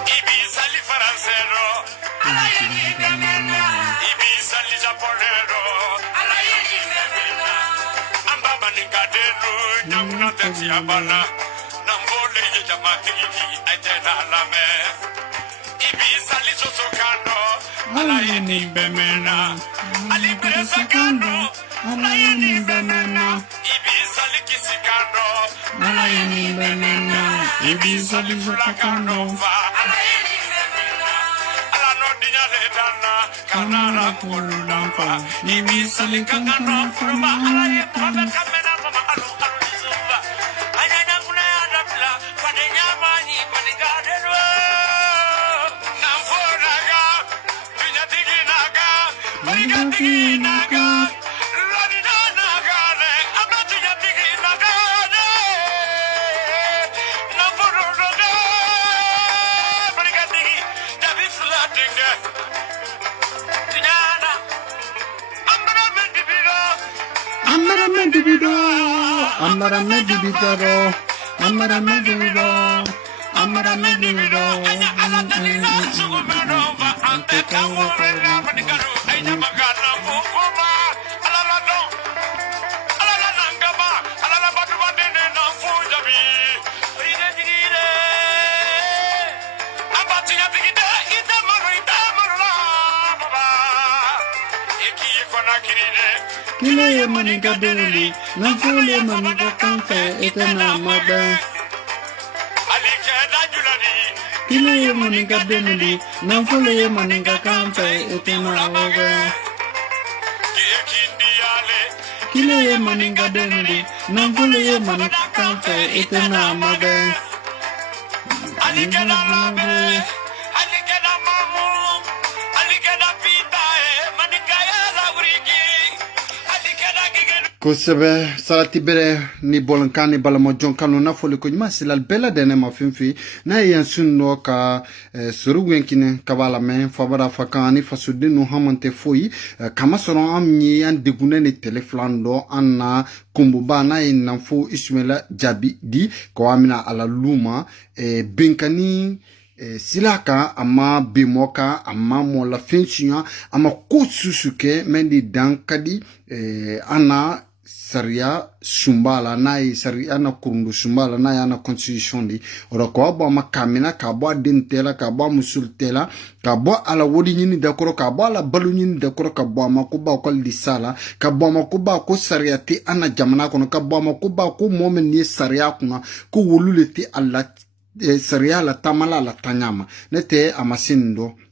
Ibiza li faransero, alaye ni bemena. Ibiza li japonero, alaye ni bemena. Ambaba ni kadenu, nyamuna teti abana. Nambole ye jamatigi ajena lame. Ibiza li sosokano, alaye ni bemena. Ali presa kano, alaye ni bemena. Ibiza li kisikano, alaye ni bemena. Ibiza li fulakano fa. Kanara kulamba, ibisa likangano furma alaye pala kamera mama alu zumba. Ayana kuna adapla, padenya mani manigadero. Namfonaga, tunyatigi naga, manigatigi naga. Ladina naga ne, abla tunyatigi naga ne. Namfonaga, manigatigi, dabi flatinga. Amara medibidoro, amara medido, amara medido. Kile maniga deli, nafule maniga kanfe etena mabe. Kile maniga deli, nafule maniga kanfe etena mabe. Kile maniga deli, nafule maniga kanfe etena mabe. Kosebe salati bere ni bolankani balamo jonkano na foli ko nyuma silal bela dene ma finfi na yan sunno ka suru wenkine kabala men fabara fakani fasudinu hamante foi kama sono amni an degune ni teleflando anna kumbuba na inanfo ismaila jabi di ko amina ala luma benkani silaka ama bimoka ama mola fensinya ama kosusuke mendi dankadi ana saria sumbala na saria na kurundu sumbala na ya na constitution di ora ko abo makamina ka bo dentela ka bo musultela ka bo ala wodi nyini de koro ka bo ala balu nyini de koro ka bo makuba ko di sala ka bo makuba ko saria ti ana jamana kono ka bo makuba ko momen ni saria kuna ko woluleti alla saria la tamala la tanyama nete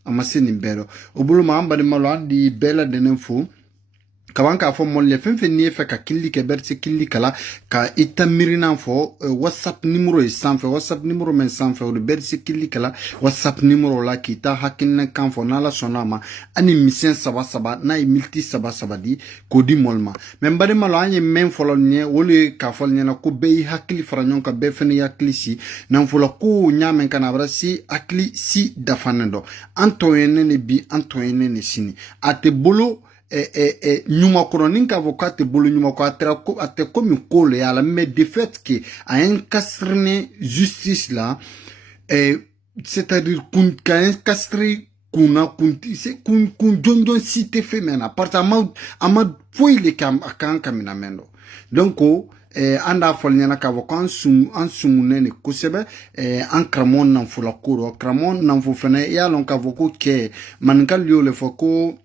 amasini mbero obuluma ambani malo di bela denenfu kabanka fo molle fenfe ni fe ka killi ke berse killi kala ka itamirina fo whatsapp numero sanfe whatsapp numero men sanfe o berse killi kala whatsapp numero la kita hakinna kan fo nala sonama ani misen saba na multi saba di kodi molma membare malo anye men folo nye wole ka fol nyana ko be hakili franyon ka be fene yakli si nan folo ko nyamen kana brasi akli si dafanendo antoyene ne bi antoyene ne sini ate bolo nyuma kronin ka avocate bolo nyuma ko ate komi kole ya la mais de fait que a un castrene justice là c'est-à-dire qu'un castre kuna kunti c'est kun jonjon cité femena appartement ama foi le kam akan kamina mendo donc anda fol nyana ka avocat ansumune ne kusebe an kramon nan fula kuro kramon nan fu fene ya lon ka avocat ke man kal yo le foko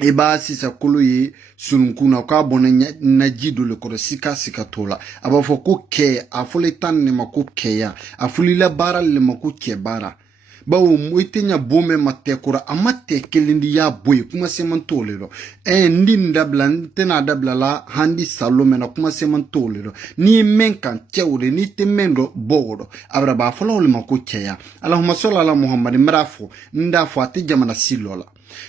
eba sisa kolo ye sununkuna ka bona na jido le koro sika tola aba fo ko ke afule tan ne mako ke ya afuli la bara le mako ke bara bawo moitenya bome matekura amate kelindi ya boy kuma seman tolero ndin dabla tena dabla la handi salome na kuma seman tolero ni menkan chewre ni temendo bodo abra ba folo le mako ke ya allahumma salli ala muhammad mrafo ndafo ati jamana silola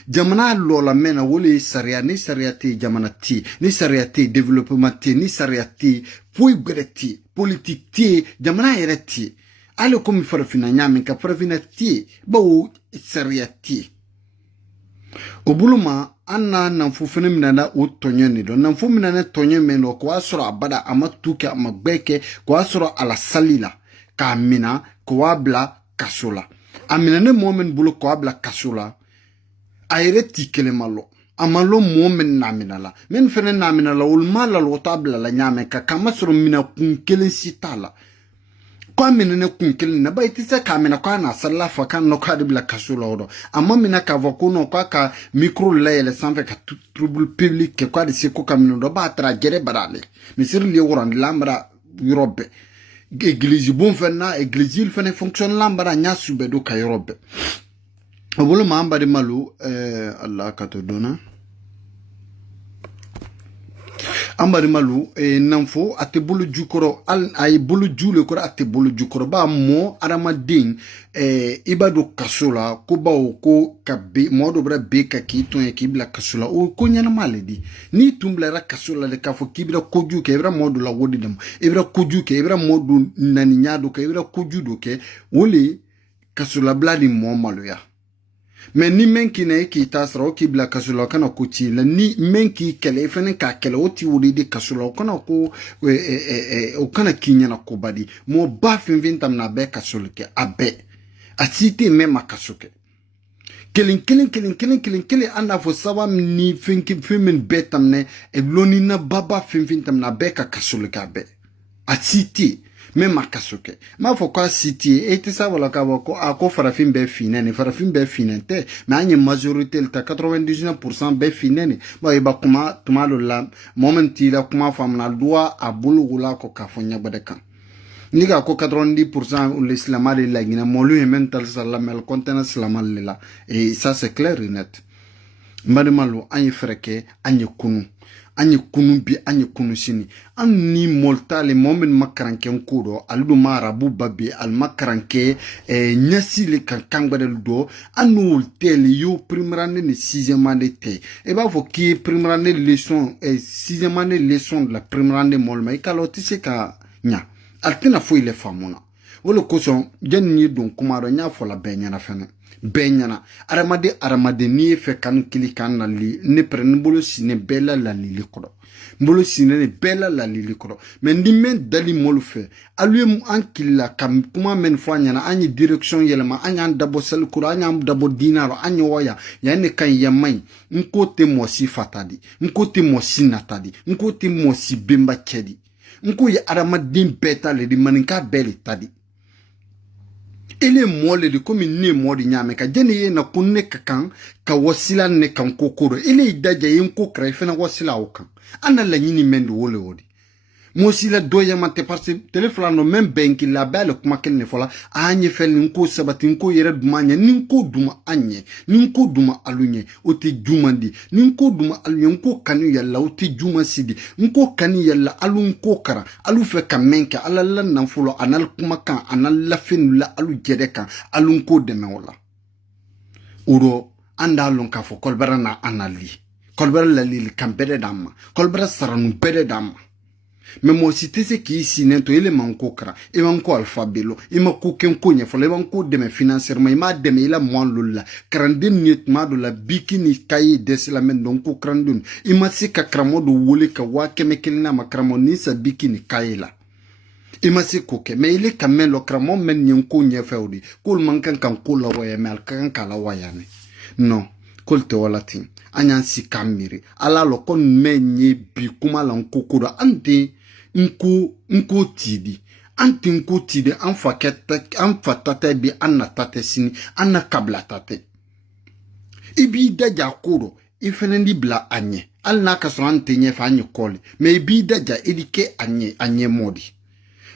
jamana lola mena wole saria ni sariati jamana ti ni sariati development ti ni sariati foi breti politique ti jamana ereti ale komi farafina nyame ka farafina ti bawo sariati obuluma anna nan fu fene minana o tonyeni do nan fu minana tonye meno ko asoro abada amatuke amagbeke ko asoro ala salila ka mina ko abla kasola Aminane momen bulu ko abla kasula. Ayre tikele malo. Amalo momen naminala. Men fene naminala ulmala lo tabla la nyame ka kamasro mina kunkelen sitala. Kwa minene kunkelen na ba itisa kamena kwa na sala fa kan no ka dibla kasula odo. Amma mina ka vokuno kwa ka micro lele sanfe ka trouble public ke kwa de seko kamino do ba tra gere barale. Misir li woran lamra Europe. Église bon fena église il fene fonction lambara nya sube do ka Europe. Obolo mamba de malu Allah ka to dona. Ambari malu nanfo ate bulu jukoro al ay bulu jule koro ate bulu jukoro ba mo arama ding ibado kasola ko ba ko kabe modo bra be ka ki ton e kibla kasola o ko nyana maledi ni tumbla ra kasola le ka fo kibra koju ke bra modo la wodi dem ibra koju ke ibra modo nani nyado ke ibra koju do ke woli kasola bladi mo malu ya. Mais ni menki na ki tasra o kibla kasula kana kuti la ni menki kele fene ka kele oti wudi de kasula kana ko o kana kinya na ko badi mo ba finvintam na be kasulke abe atite mema kasuke kelin anda fo sawa ni finki fimin betam ne e loni na baba finvintam na be ka kasulke abe atite même kasuke ma fo kwa city et ça wala ka ko ako farafin be finene farafin be finente mais anye majorité ta 99% be finene ba iba kuma tumalo la momenti la kuma famna doa abulu wala ko ka fonya badaka ni ka ko 90% l'islam de la gina molu mental salam el contenant salam la et ça c'est clair et net mademalu anye freke anye kunu anye kunu bi anye kunu sini an ni moltale momen makaranke nkudo aludu marabu babi al makaranke nyasi le kankangbadel do anu teli yo primrane ni 6e année te e ba fo ki primrane leçon 6e année leçon de la primrane molma ikaloti se ka nya altina fo ile famuna wolo koson jenni don kumaro nya fo la benyana fene benyana aramade ni fe kan kili kan na li ne prenne bolo sine bella la lili kodo mbolo sine ne bella la lili kodo men di men dali molu fe alue mu ankilla kam kuma men fo nyana anyi direction yelema anya dabo sel kuro anya dabo dinaro anya waya ya ne kan yamai nko te mosi fatadi nko te mosi natadi nko te mosi bemba kedi nko ya aramade beta le di maninka beli tadi ele mole de comme ne modi nyame ka jeni ye na kunne kakan ka wasila ne kan kokoro ele idaja yin ko krai fena wasila okan ana la nyini mende wole wodi mosila doya mate parce téléphone no même benki la belle kuma kel ne fola anye fel nko sabati nko yere dumanya ninko duma anye ninko duma alunye oti jumandi ninko duma alunye nko kanu yalla oti juma sidi nko kanu yalla alun ko kara alu fe kamenka alalla nan folo anal kuma kan anal la fin la alu jedeka alun ko deme wala uro anda lon ka fo kolbara na anali kolbara la lili kambere dama kolbara saranu bere dama mais moi si tu sais qui ici nento il manko kra e manko alfabelo e manko ken konya fo le manko de me financièrement ma de me la mo lulla krandin nit ma do la bikini kay des la men donc ko krandun e ma se ka kramo do wole ka wa kemekelina ma kramo ni sa bikini kay la e ma se ko ke mais il est quand même le kramo men nyen ko nya fewdi ko mankan kan ko la waya mel kan kala wayane non kol te walati anyan si kamiri ala lo kon menye bi kuma lan kokoro ante nko tidi anti nko tidi an fatate bi anna tate sini anna kabla tate ibi daja kuro ifenendi bla anye al na kaso ante nye fa anye koli me ibi daja edike anye modi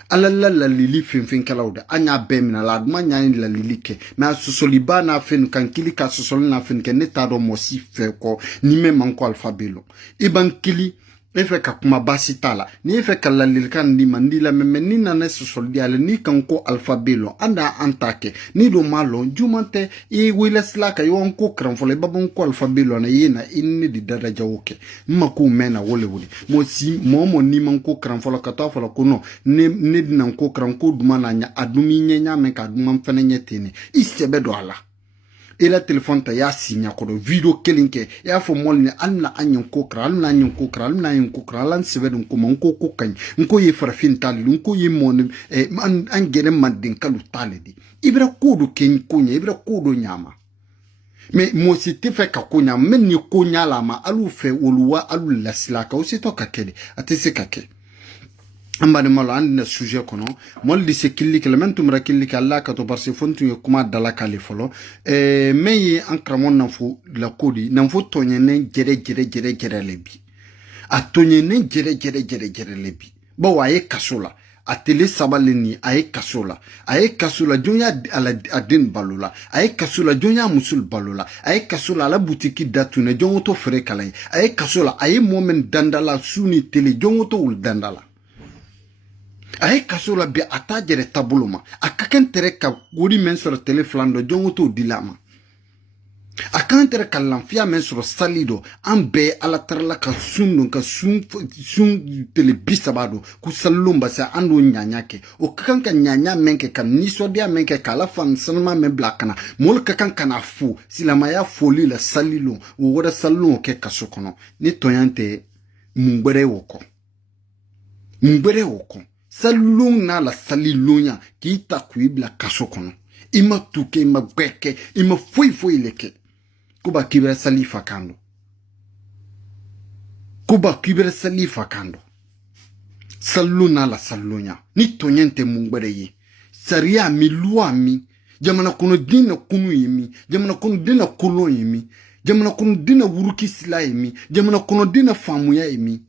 alala la lili fin kalawda anya bemina la duma nyani la lili ke ma susoliba na fin kan kili ka susol na fin ke neta do mosi fe ko ni me manko alfabelo iban kili efe ka kuma basitala ni efe ka la lili kan ni mandila meme ni na ne susol diale ni kan ko alfabelo anda antake ni do malo jumante e wiles la ka yon ko kranfole babon ko alfabelo na yena inni di daraja oke mako mena wole mo si mo ni manko kranfole ka to fola ko no ne dinan ko kran ko duma na nya adumi nya me ka duma fene nyetene istebe do ala e la téléphone ta ya signa ko do video kelinke ya fo mol ni alna anyon kokra alna anyon kokra alna anyon kokra lan sevedun ko man ko kan nko ye farafin tal nko ye mon an gene mandin kalu taledi ibra kodo ken kunya ibra kodo nyama mais mo si te fe ka kunya men ni kunya la ma alu fe woluwa alu lasila ka o se to ka kede atese ka ke ambane malo andina sujet kono mol di se killi kele men tumra killi kala ka to parce fontu ye kuma dala kale folo meyi ankramon na fu la kodi na fu tonye ne jere lebi a tonye ne jere lebi ba waye kasola a tele sabalini aye kasola jonya ala adin balula aye kasola jonya musul balula aye kasola la boutique datune jongoto fere kala aye kasola aye momen dandala suni tele jongoto ul dandala aye kasola bi atajere tabuluma akaken tere ka wuri men sur tele flando jongoto dilama akan tere ka lanfia men sur salido ambe ala tarla ka sunno ka sun tele bisabado ku salumba sa ando nyanyake o kan ka nyanya menke kan niso dia menke kala fan sanma men blakana mol ka kan kana fu silama ya foli la salilo o wora sallo ke kasokono ni toyante mungbere woko salung na la salilonya ki ta kuibla kasokono ima tuke ima beke ima foi leke kuba kibere salifa kando saluna la salonya ni tonyente mungbere yi saria mi luami jamana kono dina kunu yimi jamana kono dina kolo yimi jamana kono dina wuruki sila yimi jamana kono dina famuya yimi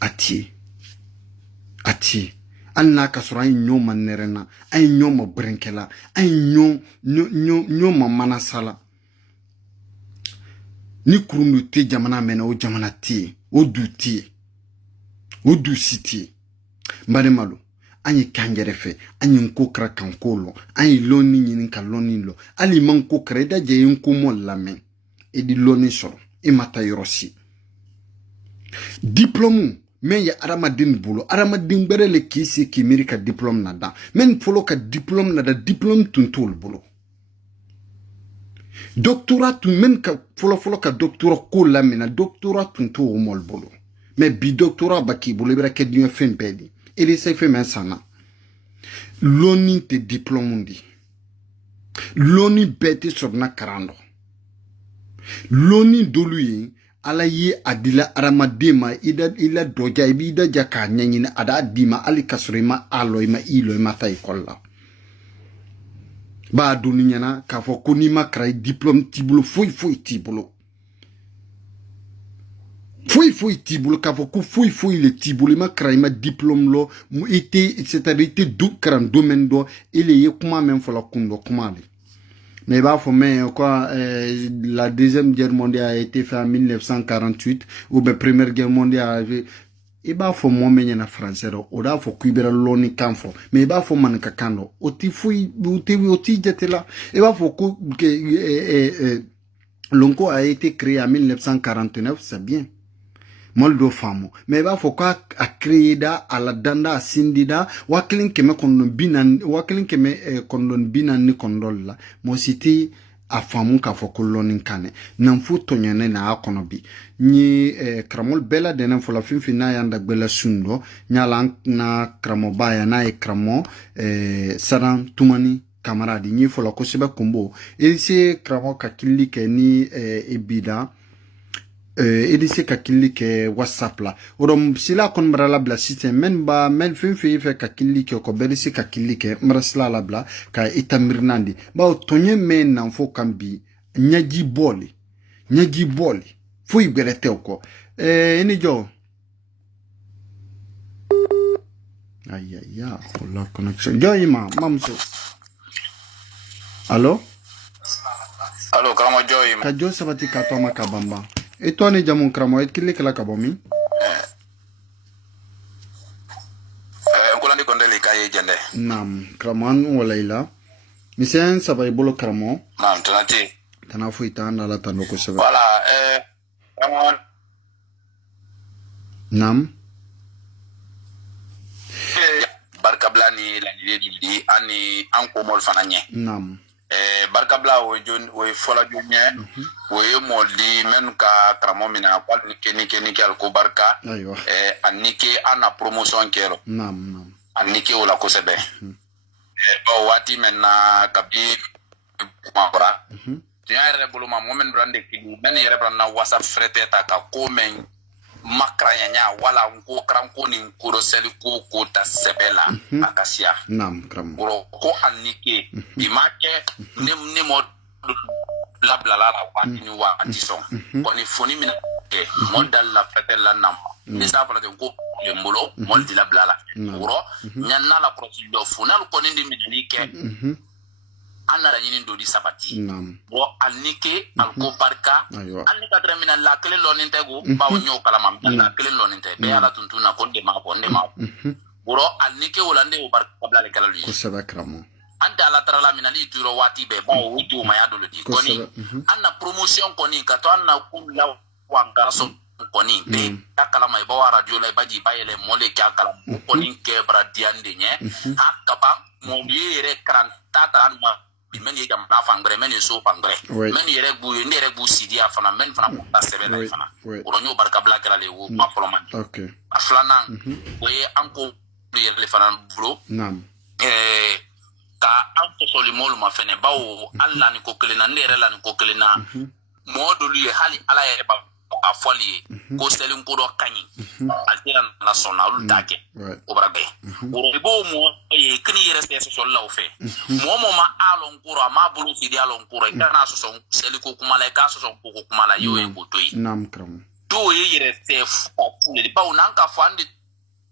ati anna kasura ay nyoma nerena ay nyoma brenkela ay nyoma manasala ni kurundu te jamana mena o jamana ti o du siti mbare malu anyi kangere fe anyi nko kra kankolo anyi loni nyinin ka loni lo ali manko kreda je yinko mo lame e di loni soro e mata yorosi diplôme men ya aramadin bolo aramadin bere le kisi ki mirika diplôme nada men folo ka diplôme nada diplôme tuntol bolo doctorat tu men ka folo ka doctorat ko lamina doctorat tunto o mol bolo mais bi doctorat baki bolo bere ke dio fen pedi ele se fe men sana loni te diplôme ndi loni beti sorna karando loni doluyi ala ye adila aramadema ila doja ibida jaka nyanyina ada adima ali kasrema aloima iloima tay kolla ba duninyana ka fo konima kray diplôme tibulo foi tibulo ka fo ku foi le tibulo ma kray ma diplôme lo mu été c'est-à-dire été du grand domaine do il ye kuma men fo la kundo kuma li mais bah faut mais quoi la deuxième guerre mondiale a été faite en 1948 ou la première guerre mondiale et bah faut moi mais na français o da faut kuibera loni kanfo mais bah faut man kakando oti fui oti jete là et bah faut que l'onco a été créé en 1949 c'est bien moldo famo mais ba fo ka akreda ala danda sindida wakilin keme kondon binan wakilin keme kondon binan ni kondolla mo siti a famu ka fo kolonin kane nan fu tonyane na akono bi ni kramol bela denen fo la finfina yanda bela sundo nyala na kramo baya na kramo saran tumani camarade ni fo la ko sebe kombo e se kramo ka kilike ni ebida edise ka killi ke whatsapp la orom sila kon marala bla system men ba men fin fe ka killi ke ko berisi ka killi ke marasla la bla ka itamirnandi ba tonye men nan fo kambi nyaji boli fo iberete ko eni jo ya la connection jo ima mamso allo kama joy ka jo sabati ka to makabamba et toi ne jamon kramo et kile kala kabomi ngolandi kondeli kaye jende nam kraman wala ila misen sabay bolo kramo nam tanati tana fuita na la tano ko sebe voilà nam barka blani la di ani anko mol fananye nam barka blabla o fola jonye o ye moldi men ka kramo mina kwal nike al barka aywa anike ana promotion kero nam anike wala ko sebe o wati men na kabi kumabra tiare bulu ma momen brande kili men yere branda wasa frete ta ka ko men makranya wala ngo kranko ni kuro seli ko ta sebela akasia nam kram ko anike dimake ni mo blabla la wati ni wa atison koni foni mina modal la frete la nam ni sa pala ko le mbolo mol di la blala wuro nyanna la procedure funal koni ndi midike anara nyini do di sabati bo anike alko barka anika tremina la kele loninte go bawo nyo kala mam la kele loninte be ala tuntuna ko de ma buro anike wolande o barka blale kala lu ko sabakramo anda la trala mina li turo wati be bawo wuti o maya do di koni anna promotion koni ka to anna kula wanga so koni be akala mai bawa radio la baji bayele mole ka kala koni ke bradiande nye akaba mo biere kranta tan ma men yega ma fangre men so fangre men yere bu sidi afana men fana ko tasebe la fana oro nyo barka black la le wo ma foloman okay aflana we anko yere le fana bro nam ka anko solimol ma fene bawo alla ni ko kelena ndere la ni ko kelena modo lui hali ala yere ba ka foli ko selin ko do kanyi altiran national take o brabe o bo mo e kini yere se so law fe mo ma alon kuro ma bulu fi di alon kuro kana so seli ko kuma la ka so ko kuma la yo e ko toyi nam kram to yere se fu le ba unan ka fandi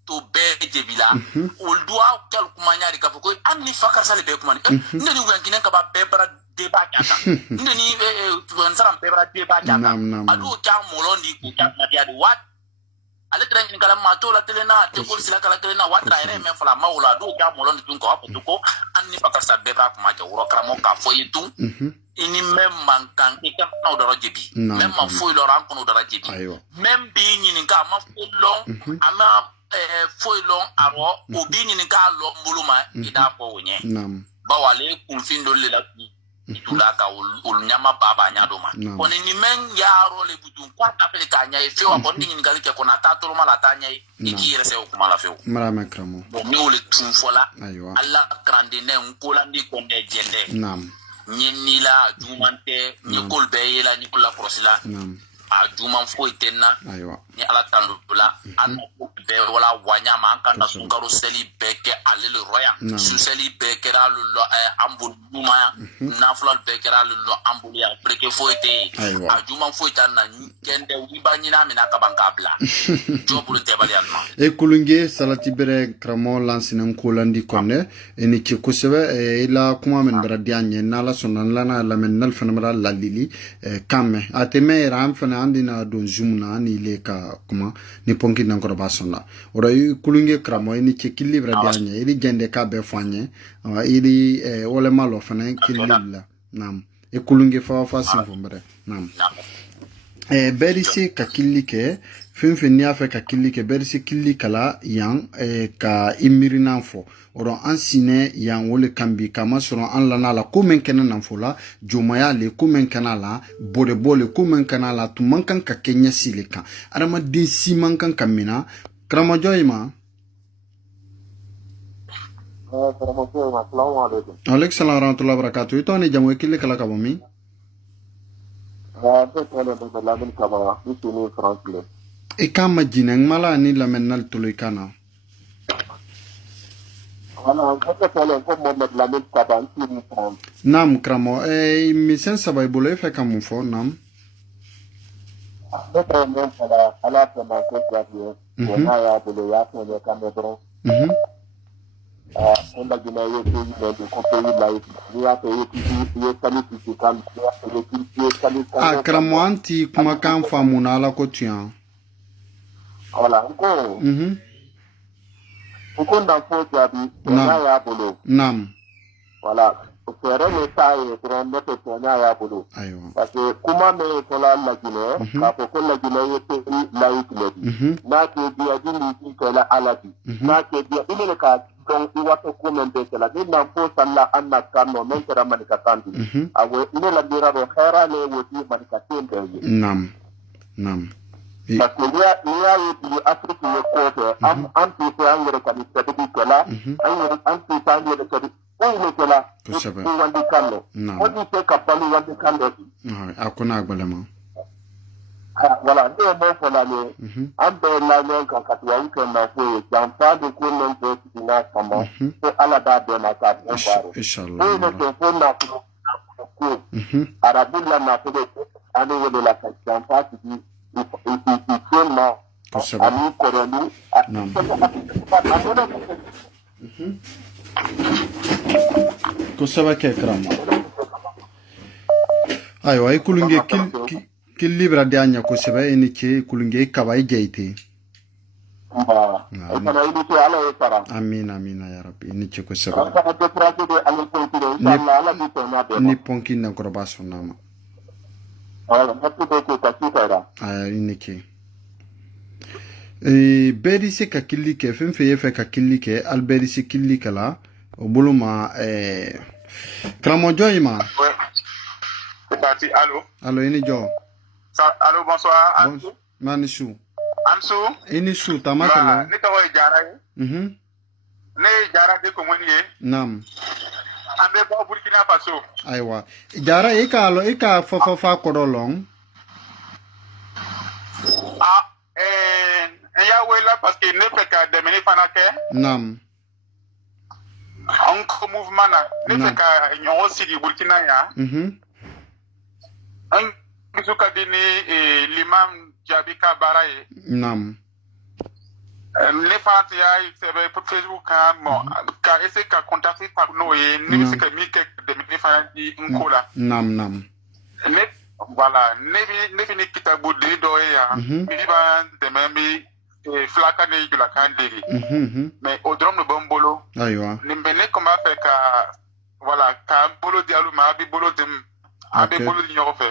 to be de bila o doa tel kuma nyaari ka ko anni fakar sale be kuma ni ndeni ngene ka ba be bara deba kata ndeni tuansaram pebra deba kata adu ka molondi ku ka dia de wat ale tren ni kala mato la telena te ko sila kala telena watra ere me fala maula adu ka molondi tun ko apo tuko anni fakar sa bebra kuma ja wuro kramo ka foyitu ini mem mankan ika na odoro jebi mem ma foyi lo ran kono odoro jebi mem bi ni ka ma fulong ama foyi lo aro obi ni ka lo mbuluma ida po wonye bawale kunfindo le la tulaka ulnyama baba nyadoma koni ni men yaro le budun kwata pele kanya efe wa koni ni ngalike kona tatolo mala tanya ikire se okuma la feu marama kramo bo mi ole tunfola alla grande ne nkola ndi konde jende nyinila jumante nyikol beyela nyikola prosila a juman fo itenna ni ala tandula an be wala wanyama kan na sungaro seli beke alele roya su seli beke ra lo ambul duma na flal beke ra lo ambul ya breke fo ite a juman fo itanna kende wiba nyina mina ka bankabla jobulu te bali alma e kulunge salati bere kramo lansinen kolandi konne eni ci kusebe ila kuma men bradianye nala sonan lana la men nal fenamara lalili kamme ateme ram fena andina don jumna ni le ka kuma ni ponki nan ko ba sonna oro kulunge kramo eni ci kilibra dianye iri gende ka be fanye iri wole malo fena kilibla nam e kulunge fa simfombre nam berisi ka kilike finfin ni afe ka kilike berisi kilikala yang ka imirina fo oro ansine yang wole kambi kama soro an lana la komen kenan nan fola jomaya le komen kanala bode bole komen kanala tu mankan ka kenya silika arama din si mankan kamina krama joyma Alex salam warahmatullahi wabarakatuh ito ni jamu kilikala ka bomi e kama jineng mala ni la menal tulikana nam kramo misen sabay bule fe kamu fo nam kramo anti kuma kan famuna la ko tian voilà nda fo jabi na ya bolo nam voilà fɛɛrɛ min t'a ye dɔrɔn ne tɛ tɔɲa y'a bolo parce que kuma min fɔla Laginɛ k'a fɔ ko Laginɛ ye pays laïque le di n'a kɛ diya di ni k'i kɛla Ala di n'a kɛ diya i ne k'a dɔn i waati ko min bɛ kɛla ni nan fo salla an na kan nɔ min kɛra manikakan di awɔ ne la mira dɔ hɛrɛ ne wo di manikaten bɛɛ ye parce que n'i y'a ye bi Afrique ye ko kɛ an tɛ se an yɛrɛ ka ni sɛbɛnni kɛla an tɛ se an yɛrɛ ka ni kɛla ko wandi kan dɔ o tɛ se ka balo wandi kan dɔ di a ko n'a gbɛlɛma voilà ne ye mun fɔ la ye an bɛɛ lamɛn kan ka dugawu kɛ nafo ye janfa de ko min bɛ sigi n'a kama ko Ala b'a bɛɛ ma k'a bɛɛ baaro ne ye ne tɛ fo nafolo ko arabu la nafolo ale wele la ka janfa sigi i sen ma ani kɔrɔli kosɛbɛ kɛ karamɔgɔ ayiwa i kulunge kilibra de anya kosɛbɛ i ni ce i kulunge kaba i jɛite amina ya rabbi i ni ce kosɛbɛ ni pɔnki nakɔrɔba sɔnna ma aya i ni ce bɛɛ di se ka kili kɛ fɛn fɛn ye fɛ ka kili kɛ ali bɛɛ di se kili kɛla o bolo ma karamɔgɔ jɔn ma c'est parti. Allô, ini jo. Allô, bonsoir. Ansou. Mani su. Ansou. Ini su tamatala. Ne tawo jara. Ne jara de ko woni ye. Nam. Ambe bo Burkina Faso. Aywa. Jara e ka fa kodolong. Ya wela parce que ne fait ka de meni fanake. Nam. Encore mouvement na. Ne fait ka nyon sigi Burkina ya. An suka dini l'imam Jabika Baraye. Nam. Ne fati ya sebe pour Facebook ka essayer ka contacter par nous et ne se ka mi ke de mi fanati nkola. Nam. Mais voilà, ne fini kitabu de do ya. Mi ba de membi flaka ne de la kandeli. Mais au drôme de bombolo. Aywa. Ni bene comment faire ka voilà, ka bolo dialu ma bi bolo de abe bolo di ñoo fe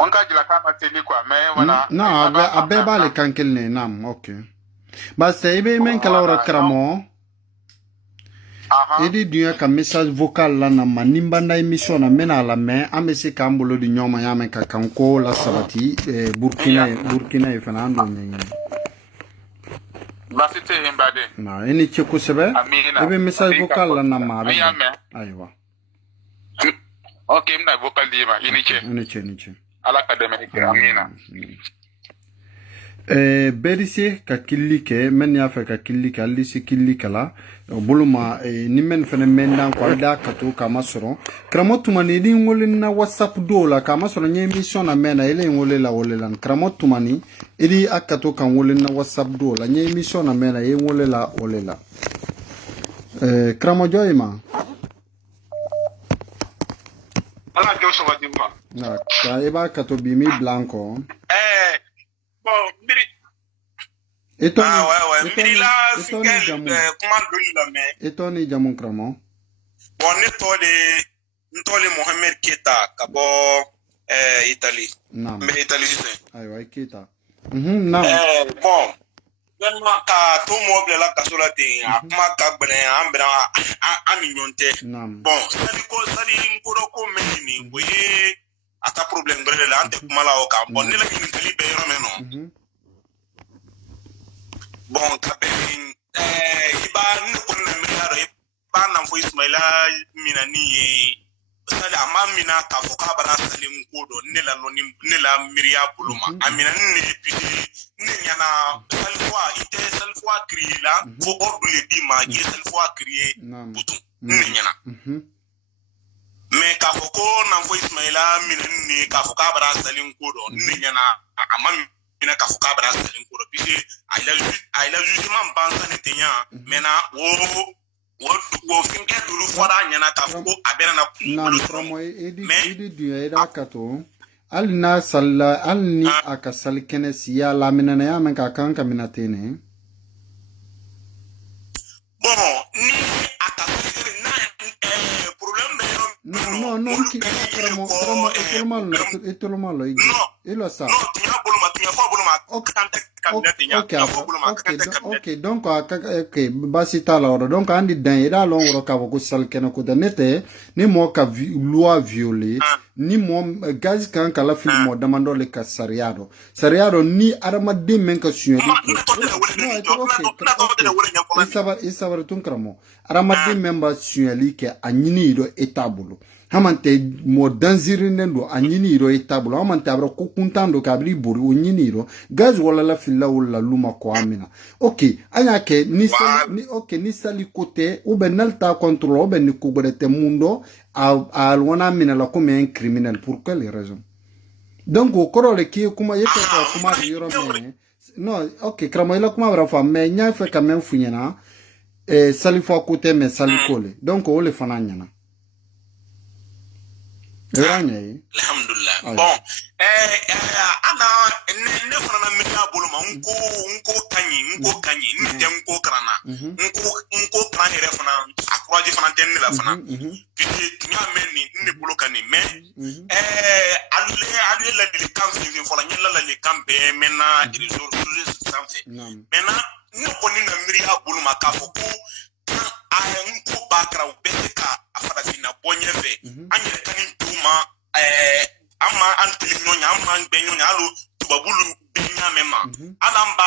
on ka jila ka mateli quoi mais voilà non abe ba le kankel ne nam ok ba say be men kala wora kramo edi dunya ka message vocal la na manimbanda émission na mena la mais amesi ka mbolo di ñoma yame ka kanko la sabati Burkina e fana ando ñi ba cité embadé na eni ci ko sebe ebe message vocal la na ma aywa ok, mna vocal dima, iniche. Ala kademeni ke amina. Berisi ka killi ke men ya fa ka killi ka lisi killi kala buluma ni men fene mendan ko da kato kama soro kramotuma ni din wolin na WhatsApp do la kama soro nye emission na mena ile ngole la wolelan kramotuma ni ili akato kan wolin na WhatsApp do la nye emission na mena ye ngole la wolela kramojoima Ala Joshua Wadimba. Na kaiba katobimi blanco. Bon, miri. Miri la sikel commando la mais. Etoni jamon kramo. Bon, ntole Mohamed Keita kabo Italie. Nam. Mais Italie c'est. Aywa Keita. Nam. Bon. Vraiment ka to mobile la kasola te akuma ka gbene ambra aminyonte bon sali nkoro ko meni we ata problem brele la ante kuma la o ka bon ne la ni kali be yoro meno bon ka be iba ni ko na mi yaro iba na fo Ismaila minani sali amamina ka fo ka bara sali nkodo ne la miriya buluma amina ne pidi ne nyana salfwa créé là faut ordre le dima et salfwa créé bouton ne nyana mais ka fo ko na fo Ismaila minani ka fo ka bara sali nkodo ne nyana amamina ka fo ka bara sali nkodo pidi aila jugement banza ne tenya mena wo finke dulu fora nyana ka fo abena na nan promo edi duya kato alna salla alni aka salkene siya lamina na yamen ka kan kaminatene bon ni aka na non, qui est ok, donc, basi tala oro, donc, andi dan, ira long oro kavo ko sal kena ko da nete, ni mo ka loi violé, ni mo gaz kan kala film mo demando le ka sariado ni arama de men ka suñeli isabar tun kramo arama de memba suñeli ke anyini do etabulu hamante mo danzirine do anyini do etabulu hamante abra ko kuntando ka bri buri o nyini do gaz wala la filla wala luma ko amina ok anya ke ni sali côté ou ben alta contrôle ou ben ni kubrete mundo a wana mina la comme un criminel pour quelle raison donc au corps qui kuma yete kuma yoro me non ok kramo ila kuma bra fa mais nya fait quand même funyana sali fo côté mais sali kole donc o le fana nyana alhamdulillah bon ana ne fana mi ta bolo ma nko kanyi ni dem ko krana nko krana re fana akroji fana ten la fana piti nya meni ni bolo kani mais alu la de kan fin fo la nyala la le kan be mena ressources santé mena no koni na miri ha bolo ma ka fo ko nko bakra u beseka afara fina bonyefe anyere kani tuma ama antili nyonya ama benyonya alu tubabulu benya mema alamba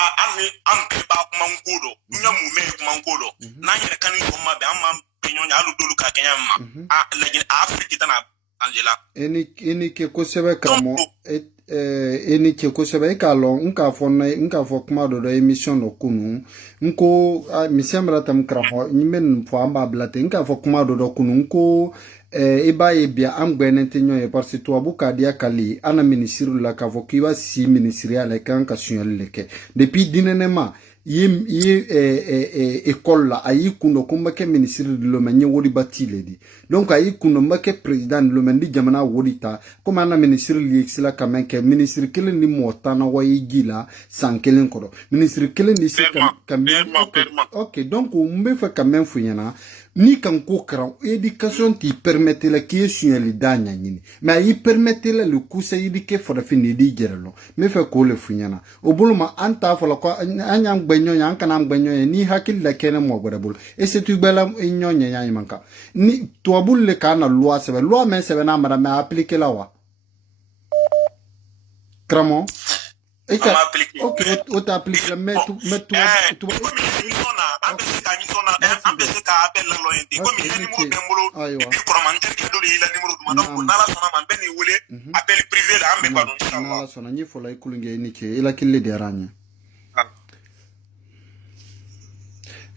ampe ba kuma nkodo nyamu me kuma nkodo nanyere kani tuma be ama benyonya alu dolu ka kenya mema legin afrika tana angela eni ke ko sebe kramo eni ke ko sebe ka lo nka fo kuma do emission no kunu nko mi sembra tam kramo nyimen fo amba blate nka fo kuma do kunu nko eba bia amgbene tenyo e parce to abuka dia kali ana ministre la ka fo kiwa si ministériel kan ka sunyeleke depuis dinenema école la ayi kuno kumba ke ministre de l'Omanye wodi batile di donc ayi kuno mbake président de l'Omanye jamana wodita comme ana ministre l'Exila kamen ke ministre kelen ni motana wayi gila san kelen kodo ministre kelen ni ok donc umbe fa kamen funyana ni kan ko kran éducation ti permettre la qui est li danya nyini mais yi permettre la le kusa yi ke for fini di jerelo me fa ko le funyana obuluma anta fa la ko anyam gbenyo yan kanam gbenyo ni hakil la kene mo godabul et c'est tu bela nyonya yan manka ni to bul le kana loi mais c'est na mara mais appliquer la wa kramo et ok o t'applique la mais tu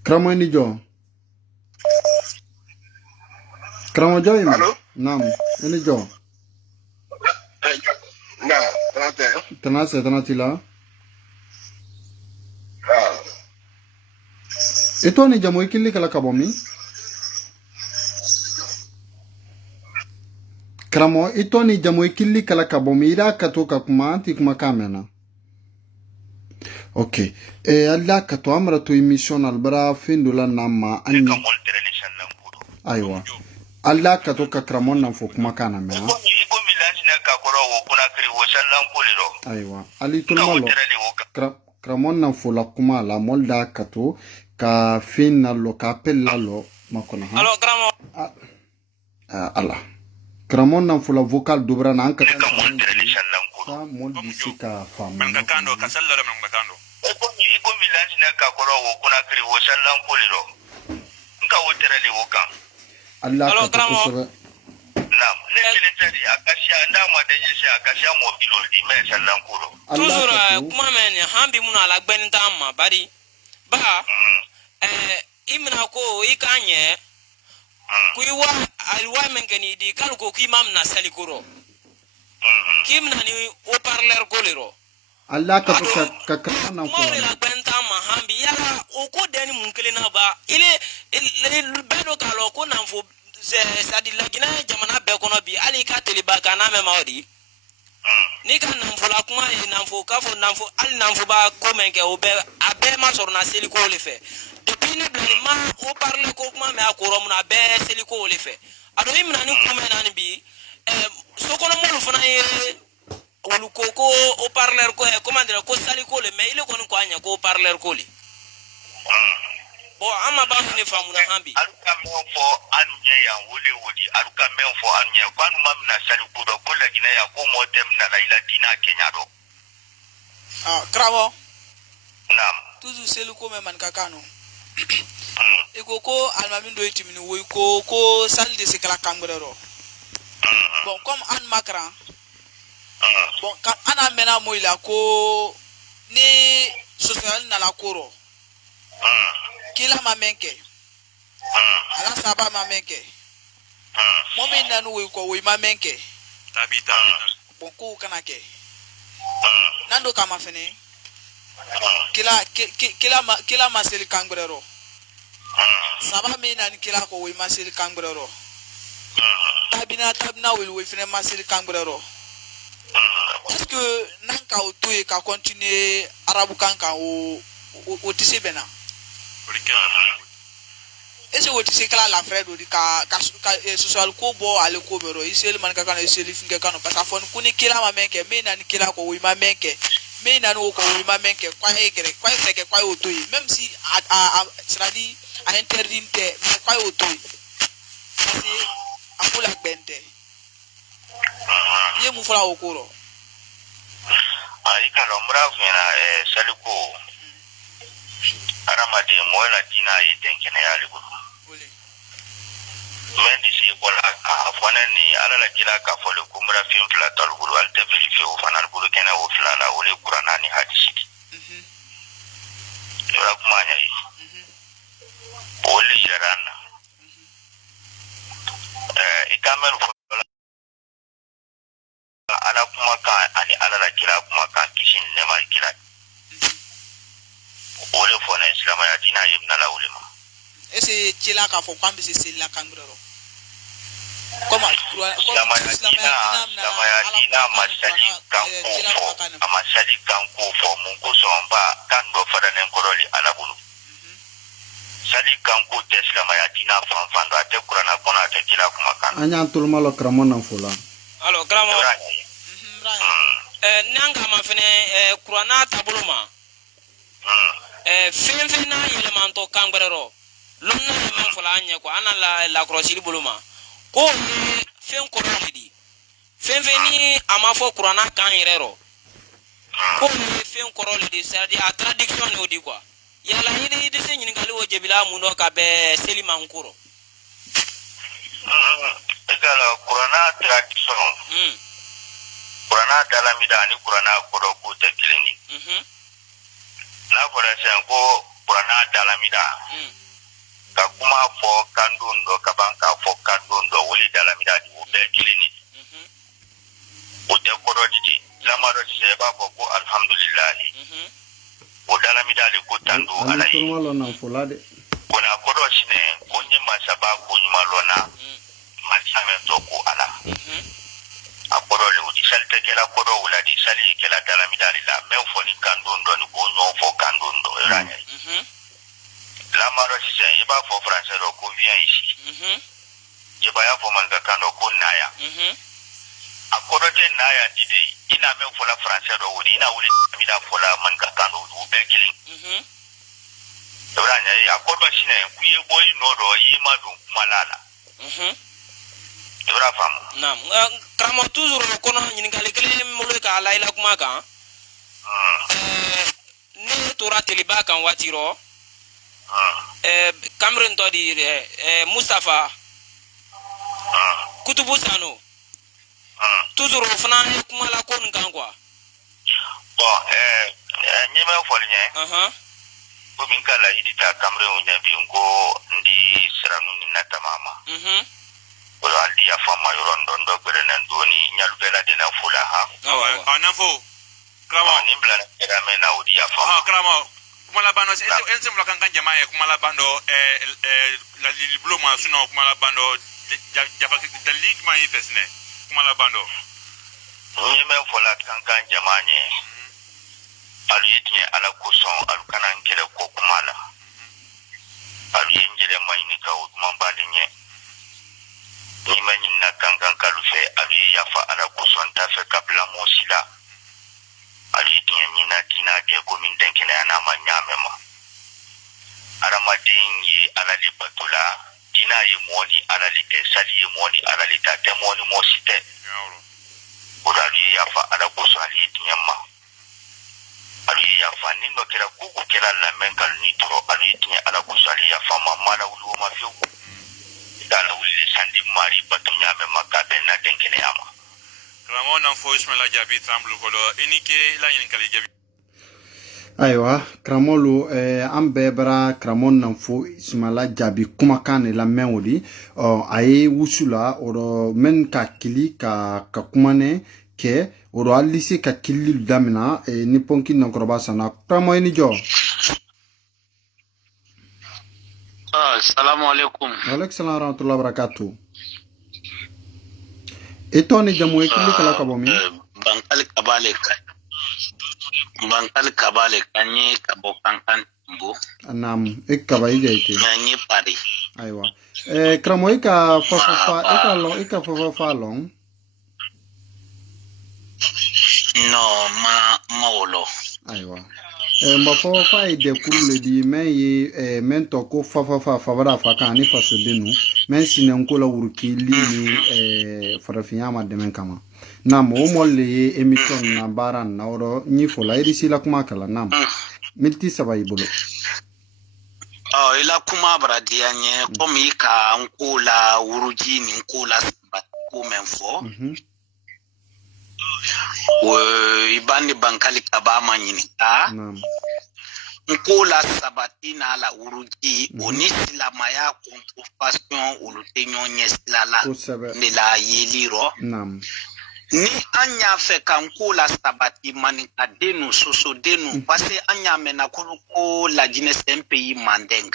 kramo ni jo kramo jo nam ni jo Tanatila. Et toi, ni jamoy kili kala kabomi? Kramo, et toi, ni jamoy kili kala kabomi? Ira katoka kumanti kumakamena. Ok. Allah kato amra to emission albara findula nama ani. Aywa. Allah katoka kramon na fukumakana mena. Aywa ali tulmalo kramon na fola kuma la molda kato ka fin lo ka appella lo makona ha allo kramo ala kramon na fola vocal dobra na anka sa moldi sika fam manga kando kasalla manga kando iko milanji na ka koro wo kuna kri wo sallan poliro nka woterele wo kan Allah ka Nam, le military akashia ndama denjesha akashia mobilo di me sallan kuro. Toujours kuma men hambi muna la gbenita amma bari ba imna ko ikanye kuiwa alwa mengeni di kaluko kimam na salikuro. Kimna ni o parler kolero. Allah ka kakana ko. Mo la gbenita amma hambi yala o ko deni munkele na ba ile bedo kalo ko namfo c'est-à-dire la Guinée jamana be kono bi ali ka teliba kana me mawdi ni kan namfula kuma namfu kafo namfu ali namfu ba komenke obe abe ma sorna seliko le fait depuis ne blema o parle ko kuma me akoro muna be seliko le fait ado imna ni kuma nani bi sokono molu fana ye wolu ko o parler ko e commandera ko sali ko le mais ile ko ko anya ko parler ko le bo ama ba ni famu na hambi aluka menfo anye ya wole wodi aluka menfo anye kwanu mamna sali ko do ko la gina ya ko motem na la ila dina Kenya do kravo nam tuzu selu ko me man kakano iko ko almamin do itimini wo ko sali de se kala kamgrero bon comme an makran bon ana mena moila ko ni social na la koro kila mamenke ala saba mamenke momi nanu we ko we mamenke tabita bon ko kana ke nando kama fene kila maseli kangrero saba me nan kila ko we maseli kangrero tabina we fene maseli kangrero est-ce que nanka otoye ka continuer arabu kanka o tisi bena ese o tisi kala la fredo di ka social ko bo ale ko bero iseli man kaka na iseli finge kanu parce afon kuni kila ma menke me na ni kila ko wi ma menke me na no ko wi ma menke kwa ekere kwa otoye même si c'est-à-dire a interdite mais kwa otoye parce akula gbente ye mu fala okoro ika lombra fina saliko aramade moela dina yitenkene yalibu mendi si bola afwana ni alala kila ka fole kumra film fla talgulu alte filifi o fanal bulu kena o fla la ole qur'ana ni hadisi yora kumanya yi ole yarana ikamer ala kuma ka ani ala la kila kuma ka kishin ne ma kila ole fona islam ya dina yibna la ulema ese kila ka fo kwambi se la kangrero koma islam ya dina masali kan ko fo mun ko somba kan do fada nen koroli ala bulu sali kan ko te islam ya dina fan do ate qur'ana kona ate kila kuma kan anya tulmalo kramona fula alo kramo nanga ma fene qur'ana tabuluma fen na yelemanto kangrero lonna men fula anya ko ana la croisili buluma ko fen ko di fen ni amafo qur'ana kan yerero ko fen ko role di c'est à traduction no di quoi yala hidi de sen ngali wo jebila mundo ka be selima nkuro egala qur'ana traduction qur'ana dalamida ni qur'ana kodo ko te kilini na fora sen ko qur'ana dalamida ka kuma fo kandundo ka banka fo kandundo woli dalamida di be kilini o te kodo di lamaro se ba ko alhamdulillah o dalamida le ko tandu alai tulmalo na fula de kona kodo shine ko nyima saba ko nyima lona masame to ko ala akodo le udi salte kela kodo wala di sali kela dalamida la men foni kandundo ni ko nyo fo kandundo ranya la maro sise iba fo français ro ko vient ici iba ya fo man ga kando ko naya akodo te naya didi ina men fo la français ro wudi ina wuli dalamida fo la man ga kando u be kilin ranya akodo shine kuye boy no ro yima dum malala Dora fam. Nam, kramo toujours kono ngali kele mulo ka ala ila kuma kan. Ne tora teliba kan watiro. Cameroon to di Mustafa. Kutubu Sano. Toujours fana kuma la kon kan quoi. Bon, nyima folnye. Ko min kala idita Cameroon nyabi ngo ndi siranu ni natamama. Wala aldi ya fama yorondo ndo berenen doni nyalubela de na fula ha anafo krama ni bla era me na udi ya fama krama kuma la bando ense mla kan jamaa kuma la bando la diploma suno kuma la bando jafa de league man yefesne kuma la bando ni me fola kan jamaa nye alu yitne ala kuson alu kanan kele ko kuma la alu yengele mai ni ka o kuma balinye ni manyi na kankan kalufe abi yafa ala kusonta fe kabla mosila ali ni na tina de gomin denkene ana manyamema aramadin yi ala li batula dina yi moni ala li sali yi moni ala li tate moni mosite urali yafa ala kusali tinyama ali yafa nindo kila kuku kila la menkal nitro ali tinya ala kusali yafa mamala ulu mafiu dala wuli sandi mari batunya me makabe na denkene yama Ramon Nanfo Ismaila Jabi Tramblu kodo inike la yin kali jabi Aywa Kramolu an bɛɛ bara Kramon Nanfo Ismaila Jabi kumakan de lamɛn o di a ye wusu la o men ka kili ka kumane kɛ o hali se ka kili damina ni ponki nankɔrɔba sana Kramo ni jɔ Assalamu alaikum. Alaikum salam wa rahmatullahi wa barakatuh. Eto ni jamu ekili kala kabomi? Bankal kabale kanye kabo kankan mbo. Nam ekaba ija ite. Nanye pari. Aywa. Kramo eka fafafa long? No maolo. Aywa. Mba fafafa ide kurule di men ye men toko fafafa favara faka ani faso denu men sinenko la urukili ni farafinyama demen kama. Nam o molle emission na baran na oro ni fola irisi la kuma kala nam. Milti saba ibolo. Ila kuma bradia nye komi ka nkola uruji ni nkola kumenfo. Ibani bankali kabama nyinika nkola sabati na ala uruji onisila maya contrefaçon ulutenyo nyesilala nila yeliro ni anya fe kankola sabati manika denu soso denu pase anya mena ko la jeunesse un pays mandeng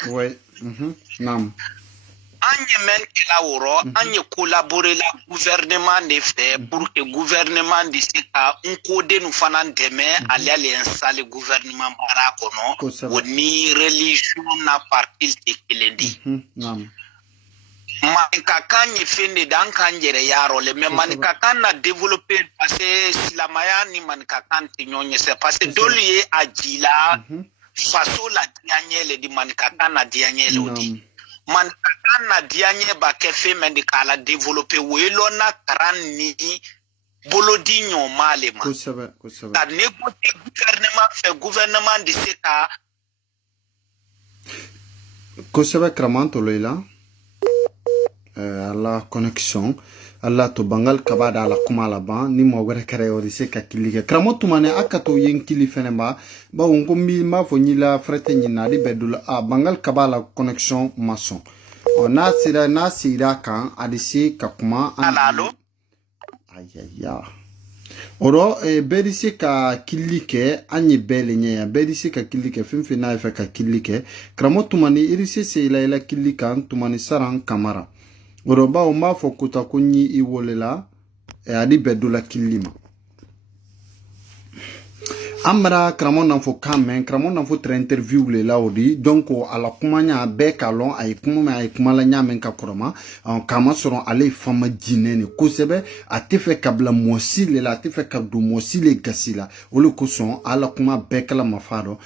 Anye men kila woro, anye collaborer la gouvernement ne fait pour que gouvernement dise ka unkode nou fanan deme ali installer gouvernement barakono woni religion na partil te kelendi. Manika nye fende dan kanjere yaro le me manika na développer parce silamaya ni manika te nyonye se parce doliye ajila faso la dianyele di manika na dianyele odi. Man na dianye ba kefe mendikala développer welo na karani bolodi nyomale ma ta négocier gouvernement de seka kosebe kramanto loila la connexion Allah to bangal kabada la kuma laban ni mo were kare o dise ka kilike kramotu mane akato yen kili fenemba ba wonko mi ma fo nyila frete nyina di bedul a bangal kabala connexion mason o na sira kan adise ka kuma alalo ayaya oro bedise ka kilike anyi bele nya bedise ka kilike fimfi na fa ka kilike kramotu mane irise se ila kilika tumani saran kamara Oroba o ma fo kuta kunyi iwolela adi bedula kilima. Amra Kramon Nanfo kamen Kramon Nanfo tra interview le la odi donc ala kumanya be kalon ay kumala nyamen ka koroma kama soron ale fama jinene kusebe atife kabla mosile la atife kabdu mosile gasila ole kuson ala kuma be kala mafado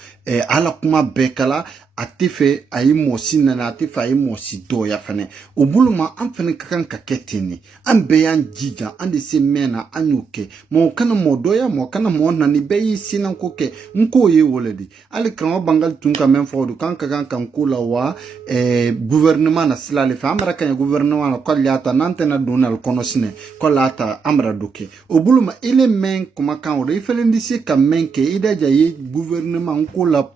ala kuma be kala atife ayi mosi nana atife ayi mosi do ya fane obuluma amfene kakan kaketini ambe yan jija ande se mena anyuke mo kana modoya mo kana mo nani beyi sinan koke nko ye woledi ali kan bangal tunka men fodu kan kula wa gouvernement na silale fa amara kan gouvernement na kolyata nantena donal konosine kolata amra duke obuluma ile men kuma kan o refelendi se ka menke ida jaye gouvernement kula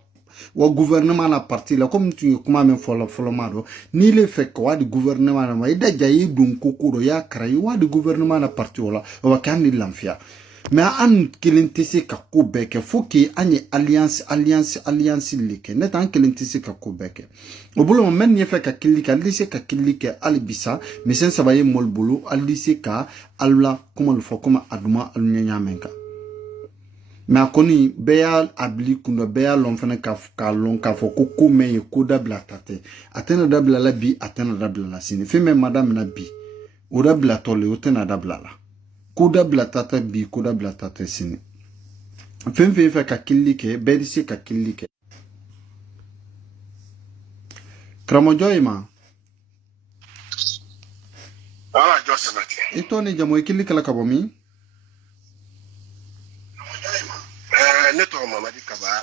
wa gouvernement na parti la comme tu kuma men folo mado ni le fait quoi du gouvernement na ida jaye dun kokuro ya kray wa du gouvernement na parti wala wa kan ni lamfia mais an kilintisi ka kubeke foki anye alliance like net an kilintisi ka kubeke obulo men ye fe ka kilika lise ka kilike albisa mais sen sabaye molbulu alise ka alla kuma le fokoma aduma alnyanya menka mais akoni beya abli kundo beya lomfene ka lon ka foko me ye koda blatate atena dabla la bi atena dabla la sini fe me madame na bi Ura blatole utena da blala. Kuda blatata bi kuda blatata sini. Fenfe fe ka kilike bedisi ka kilike. Kramojoima. Ah, Josamati. Ito ni jamo ikilike la kabomi. Neto Mamadi Kaba,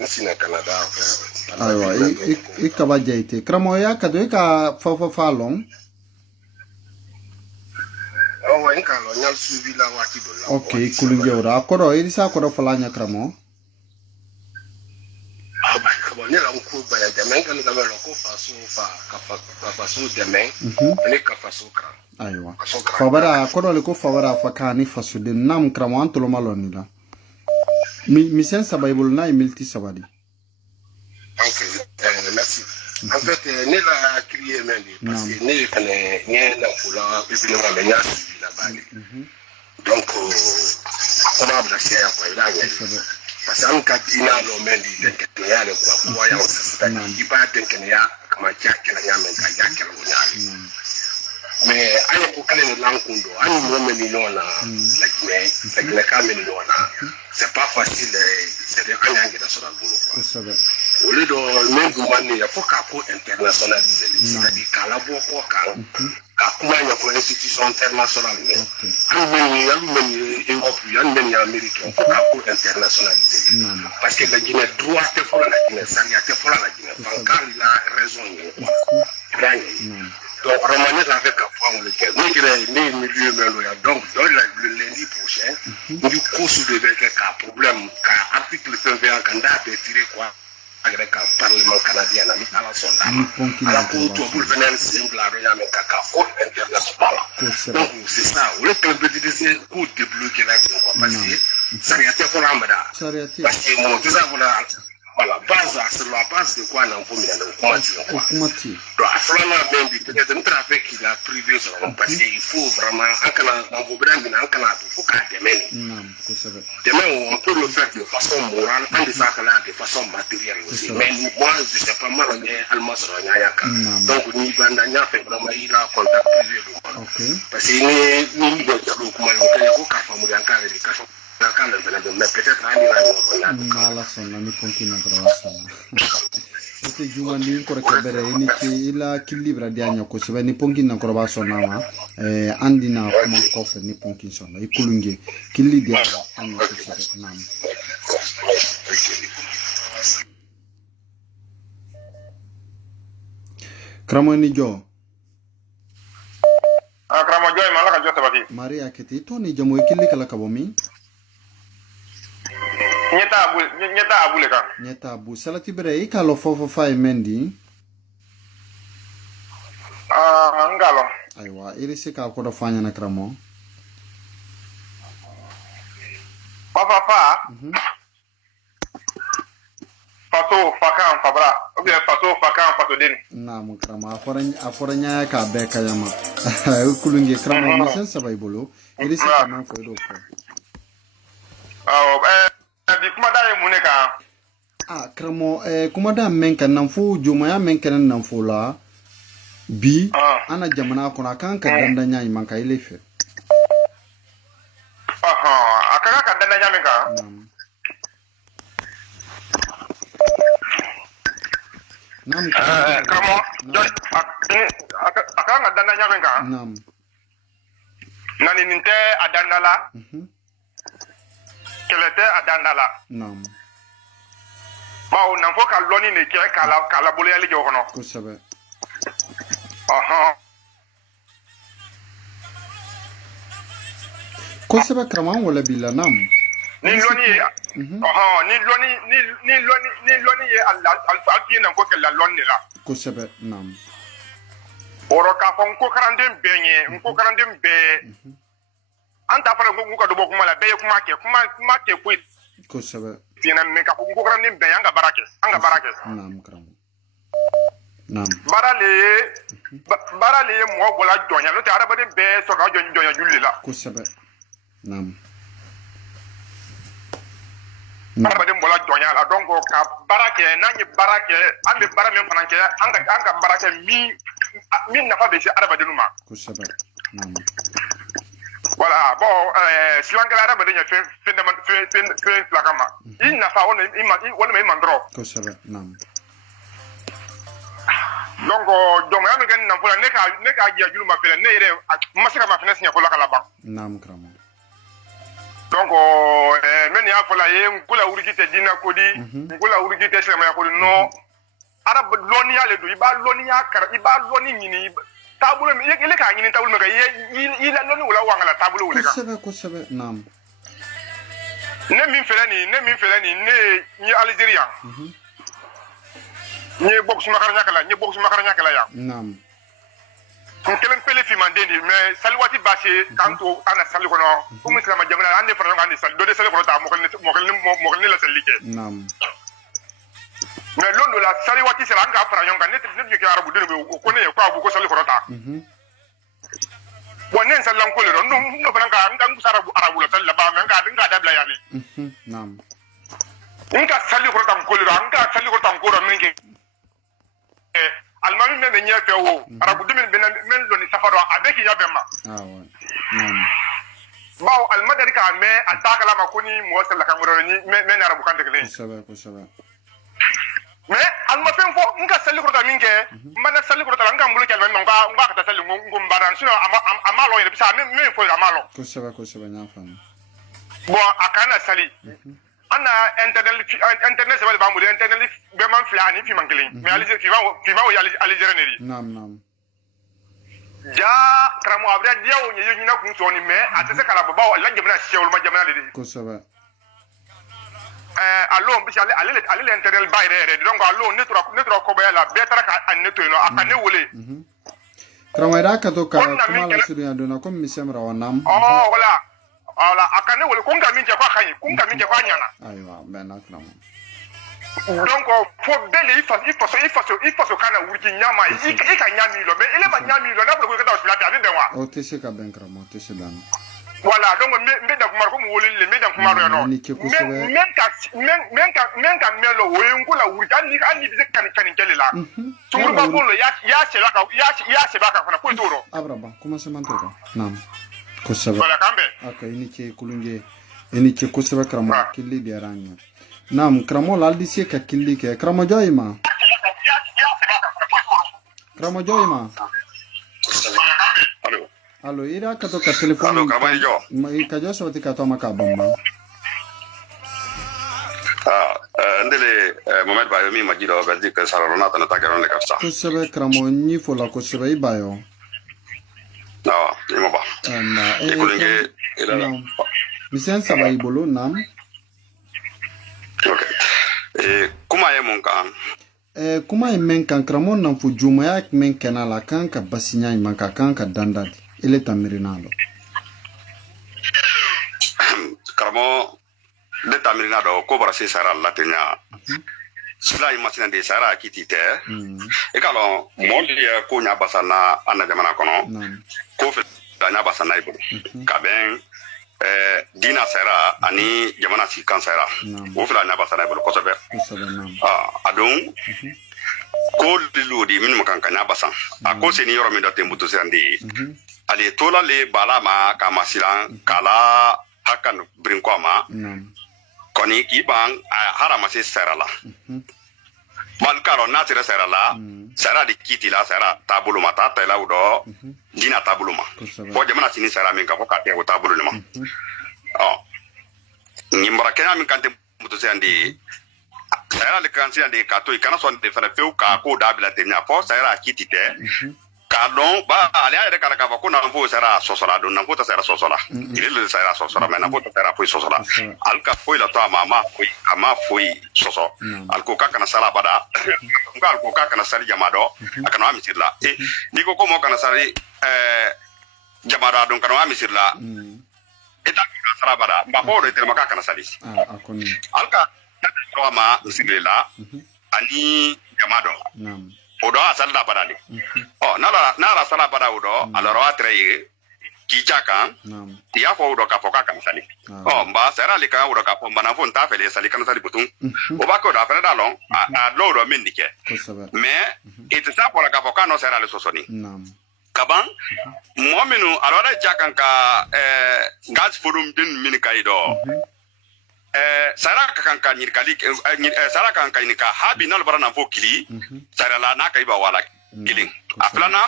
Nisina Canada. Aywa, ikaba jaite. Kramoya kado ika fa long. Oh, inka lo nyal subi la wati do la. Okay, kulunge ora. Akoro irisa akoro falanya kramo. Ah, ba kabo ne la unku ba ya jamen kan ga lo ko faso fa ka faso demen. Ne ka faso kra. Aywa. Fabara akoro le ko fabara fa kani faso de nam kramo antolo maloni la. Mi sensa Bible na milti sabadi. Okay, merci. En fait, ne la crier mendi parce que ne connaît rien dans pour la bibli ma menya suivi la bali. Donc on a brassé à quoi il a parce que on ka dina no mendi de ya le quoi ya on se dit pas de ya kama chake na nyame ka yake la mais ayo ko kale na lankundo ani mo meni nona like ka meni nona c'est pas facile c'est de anyange da sura bulo au lieu de même gumani ya foka ko internationaliser c'est-à-dire kala boko kan ka kuma ya ko institution international ani meni Europe ani Amerique foka ko internationaliser parce que la Guinée droit te pour la Guinée ça y a te pour la Guinée Fankal il a raison donc Romanet avec un point le quai nous créer milieu meloya donc dans le lundi prochain nous course de quelques problèmes car article 21 candidat de tirer quoi avec un parlement canadien à la sonda à la cour pour venir simple à rien mais kaka faut international donc c'est ça on le peut dire c'est coup de bloquer la parce que ça y a été pour l'amada parce que mon tout ça voilà sur la base de quoi on peut donc à cela même peut-être un travail qui a privé parce qu'il faut vraiment en gouvernement en faut qu'à demain on peut le faire de façon morale en disant de façon matérielle aussi mais moi je sais pas mal on est allemand sur donc ni bandanya fait vraiment il a contact privé parce que ni de comment on peut faire encore des mais peut-être ala sonna ni ponkina grosana ete juma ni ko rekabere ni ki ila kilibra dianya ko sebe ni ponkina ko ba sonna ma andina kuma ko fe ni ponkin sonna ikulunge killi dia anya ko sebe nam kramoni jo kramo joy malaka jotta baki maria keti to ni jamo killi kala kabomi nyeta abule ka nyeta abu salati bere ikalo fofo fa mendi ngalo aiwa irisi ka ko do fanya na kramo papa fato fakan fabra ou bien fato fakan fato den na mo krama aforanya ka be ka yama kulunge kramo mo sen sabai bolo irisi ka man fo do fo di kuma da ye mune ka kramo kuma da men kan nan fu juma ya men kan nan fu la bi ana jamana kuna kan ka dandanya iman ka ile fe akaka ka dandanya men ka nam kramo akaka ka dandanya men ka nam nani ninte adandala kelete adandala nam bawo nan fo ka loni ne ke kala bolo yali jo kono ko sabe ko sabe kraman wala bila nam ni loni ni loni ye alfi nan ko ke la loni la ko sabe nam oro ka fon ko karandem be anta fala ko ka do bokuma la be kuma ke ko sabe tina me ka ko karandem be anga barake nam kram nam barale mo bola jonya no te arabade be so ka jonya julli la ko sabe nam arabade bola jonya la donc ka barake nani barake ande barame fananke anga barake mi nafa be ci arabade numa ko sabe Voilà, bon, silankala da badenya fe flakama. Inna fa wona me mandro. Ko sabe nam. Donc donc ya ngen na fula ne ka ji ajulu ma fele ne yere masika ma fene sinya fula kala ba. Nam kramo. Donc men ya fula ye ngula urigite dina kodi, ngula urigite sema ya kodi no. Arab loni ya le do iba loni ya kara iba loni nyini tabulo mi ile ka nyini tabulo ka yi la loni wala wangala tabulo wala ka. Ko sabe nam. Ne min fele ni ne ni Algeria. Ni box makaranya kala ya. Nam. Ko kelen pele fi mandeni mais salwati basse kanto ana sali kono ko muslima jamana ande fara ande sali do de sali kono ta mo ko la salike. Nam. Mais londo la salwati sala anga fara yonga net ne ke arabu de ko ne ko abu ko sali kono ta. Wonen salan ko le no fana ka anga arabu la sali ba men ga dabla yani. Nam. Inka sali kono ta ko le anga sali kono ta ko ro menke. Almami men nya fe wo arabu dimin men lo ni safaro avec ya bemma bawo almadari ka me atakala ma kuni mo sala ka ngoro ni men arabu kan de ko sabe mais alma fen fo nka sali ko ta minke mana sali ko ta nga mbulu kelme nga ka ta sali ngum baran sino amalo ina bisa men fo amalo ko sabe nya fam bon akana sali ana internet se ba mudé internet be man flani fi mangelin mais alize fi ma o alize neri nam ja kramo abra diawo nyi nyina kun so ni me atese kala baba o la jabna shewul ma jabna de ko sabe allo bi ale internet bayre re donc allo netro ko ba la betra ka an neto no akane wole kramo ira ka to ka kuma la suru ya dona comme mi semra wanam oh voilà akane wole kunga minje kwa kanyi kunga minje kwa nyana aywa bena kramo donc fo bele ifaso kana wurji nyama ika nyami lo mais ele ma nyami lo na ko ta hospital abi benwa o tese ka ben kramo tese ben voilà donc me da kumar ko mo wole le me da kumar yo no men ka melo wo ngula wurji ani bi kan kele la tumur ba ko lo ya se ba ka fana ko toro abraba comment se mantoka nam ko sabe voilà kambe aka ini ke ko sabe kramo killi bi aranya nam kramo la disi ka killi ke kramo joyma allo ira ka to ka telephone ka jo so ti ka to maka bamba ndele Mohamed Bayo mi majiro Belgique sararona tan ta garon le kafsa ko sabe kramo ni fo la ko sabe ibayo no ni mo ba na ikulinge ila misen saba ibolo nam okay kuma ye mon kan kuma ye men kan kramo nan fu juma ya men kana la kan ka basinya man ka kan ka dandadi ele tamirinalo kramo de tamirinado ko bara se sara latenya sila imasina de sara kitite e kalo moli ko nya basana ana jamana kono ko fe nya basana ibo ka ben dina sera ani jamana si kan sera o fila nya basana ibo ko sabe adon ko diludi min makan kanya basan ako seni yoro mi dote mutu sandi ali tola le balama kama silan kala hakan brinkoma koni kibang harama se serala mal karo na tira serala sera di kiti la sera tabulu mata tela udo dina tabulu ma ko jamana sini sera min ka ko ka te tabulu ma nimbara kenya min kante mutu sandi sera le kansi ande ka to ikana son de fera feu ka ko dabila tenya fo sera kiti te kadon ba ale ayre kala ka ko na fo sera sosola don na fo sera sosola ile le sera sosola mais na fo sera fo sosola alka fo la to ama fo soso alko ka kana sala bada ngal ko ka kana sari jamado akana mi sirla ni ko mo kana sari jamado don kana mi sirla eta ka sala bada ba ko de tema ka kana sari alka ma misiglela ani jamado odo asala badali nala sala bada odo aloro atre kichaka ya ko odo ka foka kan sali mba sera lika odo ka pomba na fonta fele sali kan sali butun o ba ko da fere dalon a lodo mindike mais et ça pour la ka foka no sera le sosoni kaban mominu alwara chakan ka gas forum din min kaido saraka kan kan ni kali saraka kan kan ni ka habi nal barana fokili sarala na kai ba wala killing aflana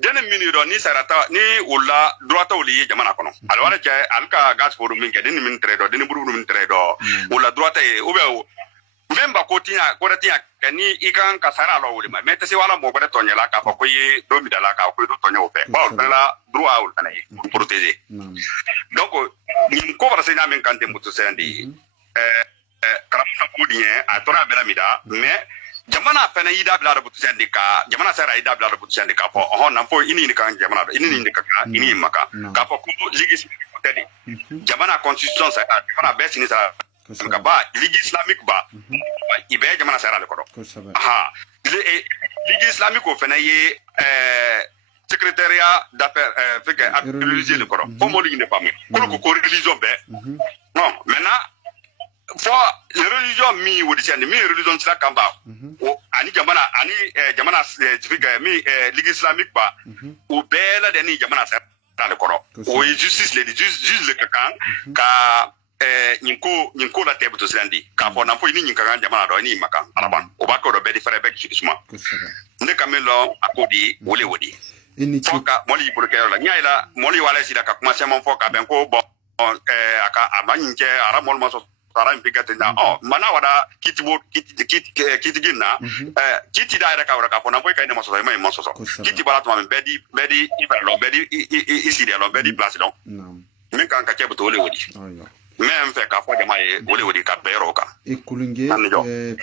denen min do ni sarata ni ulla droita uli jamana kono alwara cha alka gas forum min ke den min tredo den buru min tredo ulla droita ube memba kotinya kani ikan kasara lo wuli ma mete si wala mo bere tonya la ka ko yi do mi dala ka ko do tonya ofe ba la droit ul tanayi protéger donc ni ko bara se na men kante mutu sendi karama ko dien a tora bela mida mais jamana fena yida bla da butu sendi ka jamana sara yida bla da butu sendi ka po on na po ini ni kan jamana ini ni ka ini maka ka po ko ligi tedi jamana constitution sa jamana besi ni sa ka ba ligue islamique ba ibe jamana sara le kodo ha ligue islamique ko fena ye secrétariat d'affaires fait religieux le kodo ko mo ligue ne pas mais ko religion be non maintenant faut les religions mi wodi sen mi religion sila kamba o ani jamana ani jamana figa mi ligue islamique ba o bela de ni jamana sara le kodo o justice le kakan ka nyinko la tebu to silandi ka fo na fo ni nyinka ganja mana do ni maka araban o ba ko do be di fere be kisuma ne kamelo akodi wole wodi foka moli burke la nyaila moli wala sida ka kuma sema foka ben ko bo aka amanyinke ara mol maso sara impigate na mana wada kitigina kiti da ka wada ka fo na fo ka ni maso mai maso kiti bala to ma bedi ibalo bedi isidi lo bedi place don men kan ka kebu to wole wodi même fait ka fo jama e wole ka bero ka e kulunge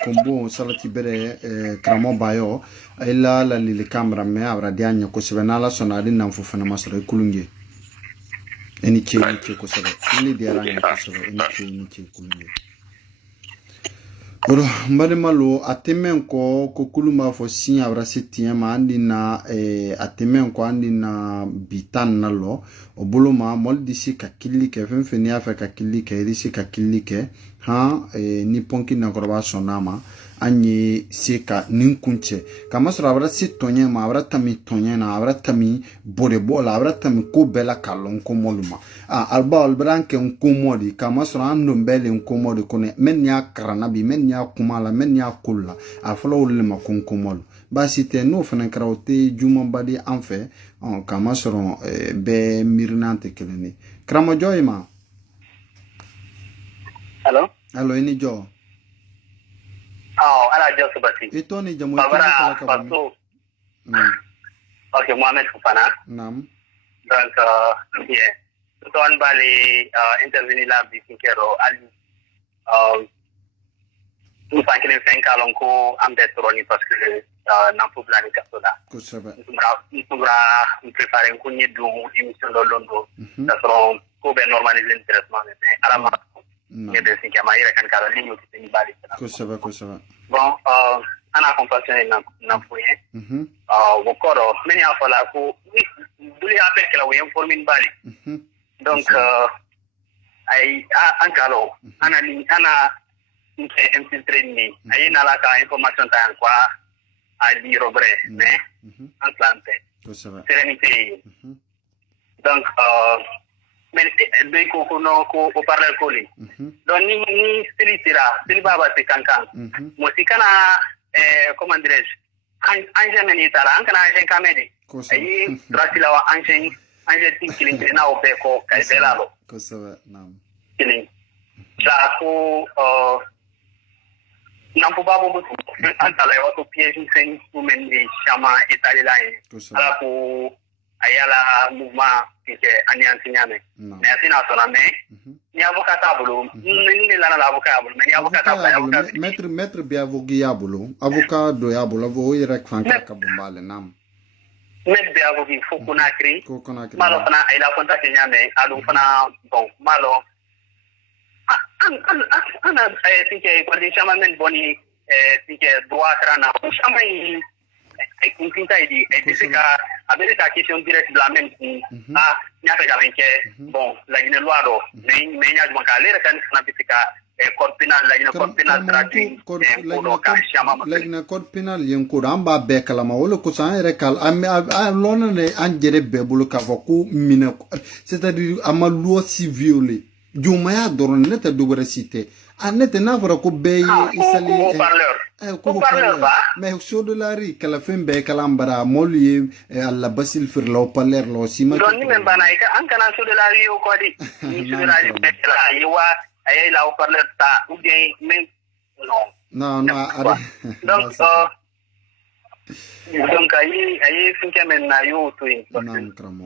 kombo salati bere kramo bayo ila la li camera me avra diagno ko sebena la sonali nan fu fana masro e kulunge eni che ko sebe ni diaranya ko sebe eni che kulunge oro mbale malo atemen ko kuluma fo sin avra setien ma andina atemen ko andina bitan nalo obuluma mol disi ka kilike fenfeni afa ka kilike disi ka kilike ha ni ponki na korba sonama anyi seka ninkunche kama sura abra sitonye ma abra tami tonye na abra tami bore bola abra tami ko bela kalon ko moluma alba albranke ko modi kama sura ando mbele ko modi kone menya karana bi menya kumala menya kulla aflo ulema ko mol basi te no fana kraote juma badi anfe kama sura be mirnante keleni kramo joyma allo ini jo ala jo subati itoni jamu babara paso ok Mohamed Fofana nam donc bien ton bali intervenir la bi kero ali nous fankene fenkalon ko ambe toroni parce que nan faut plani kasoda ko saba nous préparer ko nyedu émission do londo ça sera ko be normaliser traitement mais ala ma ne de sin kama ira kan kala ligne ti ni bali ko saba bon ana compassion na foye wo koro meni afala ko duli apel kala wo informin bali donc ay ankalo ana nke infiltré ni ay na la ka information ta quoi a di robre mais en planté sérénité donc mais de ko no ko parler ko li donc ni stili baba te kankan mo sikana comment dirais anje meni tala ankana anje kamedi ay trasila wa anje tin na obe ko kay belalo ko sawa nam killing la ko nampo babo butu antala wato piège sen men ni chama italila ala ko ayala mouvement que anéanti nyame mais asina sona mais ni avocat tabulu ni la avocat tabulu mais ni avocat tabulu maître bi avocat do yabulo vo irek fanka kabumbale nam maître bi avocat faut conakry malo fana ay la contact nyame alu fana bon malo ana tike ko di chama men boni tike droit rana chama yi ay kuntinta idi ay bisika avec ta question directe de la même nya fa jaben ke bon la Guinée loiro mais nya juma ka lera kan na bisika code pénal la code pénal traduit ko ka shama la code pénal yen ko amba be kala ma wala ko san rekal am lona ne an jere be bulu ka ko mina c'est-à-dire ama loi civile jumaya doron neta dubara cité anete na fara ko be isali ko parleur ba mais so de la ri kala fembe kala ambara moli alla basil firlo parleur lo sima don ni men bana ika an kana so de la ri ko di ni so de la ri be la yiwa ay la parleur ta ou bien men non are donc ay finke men na yo to in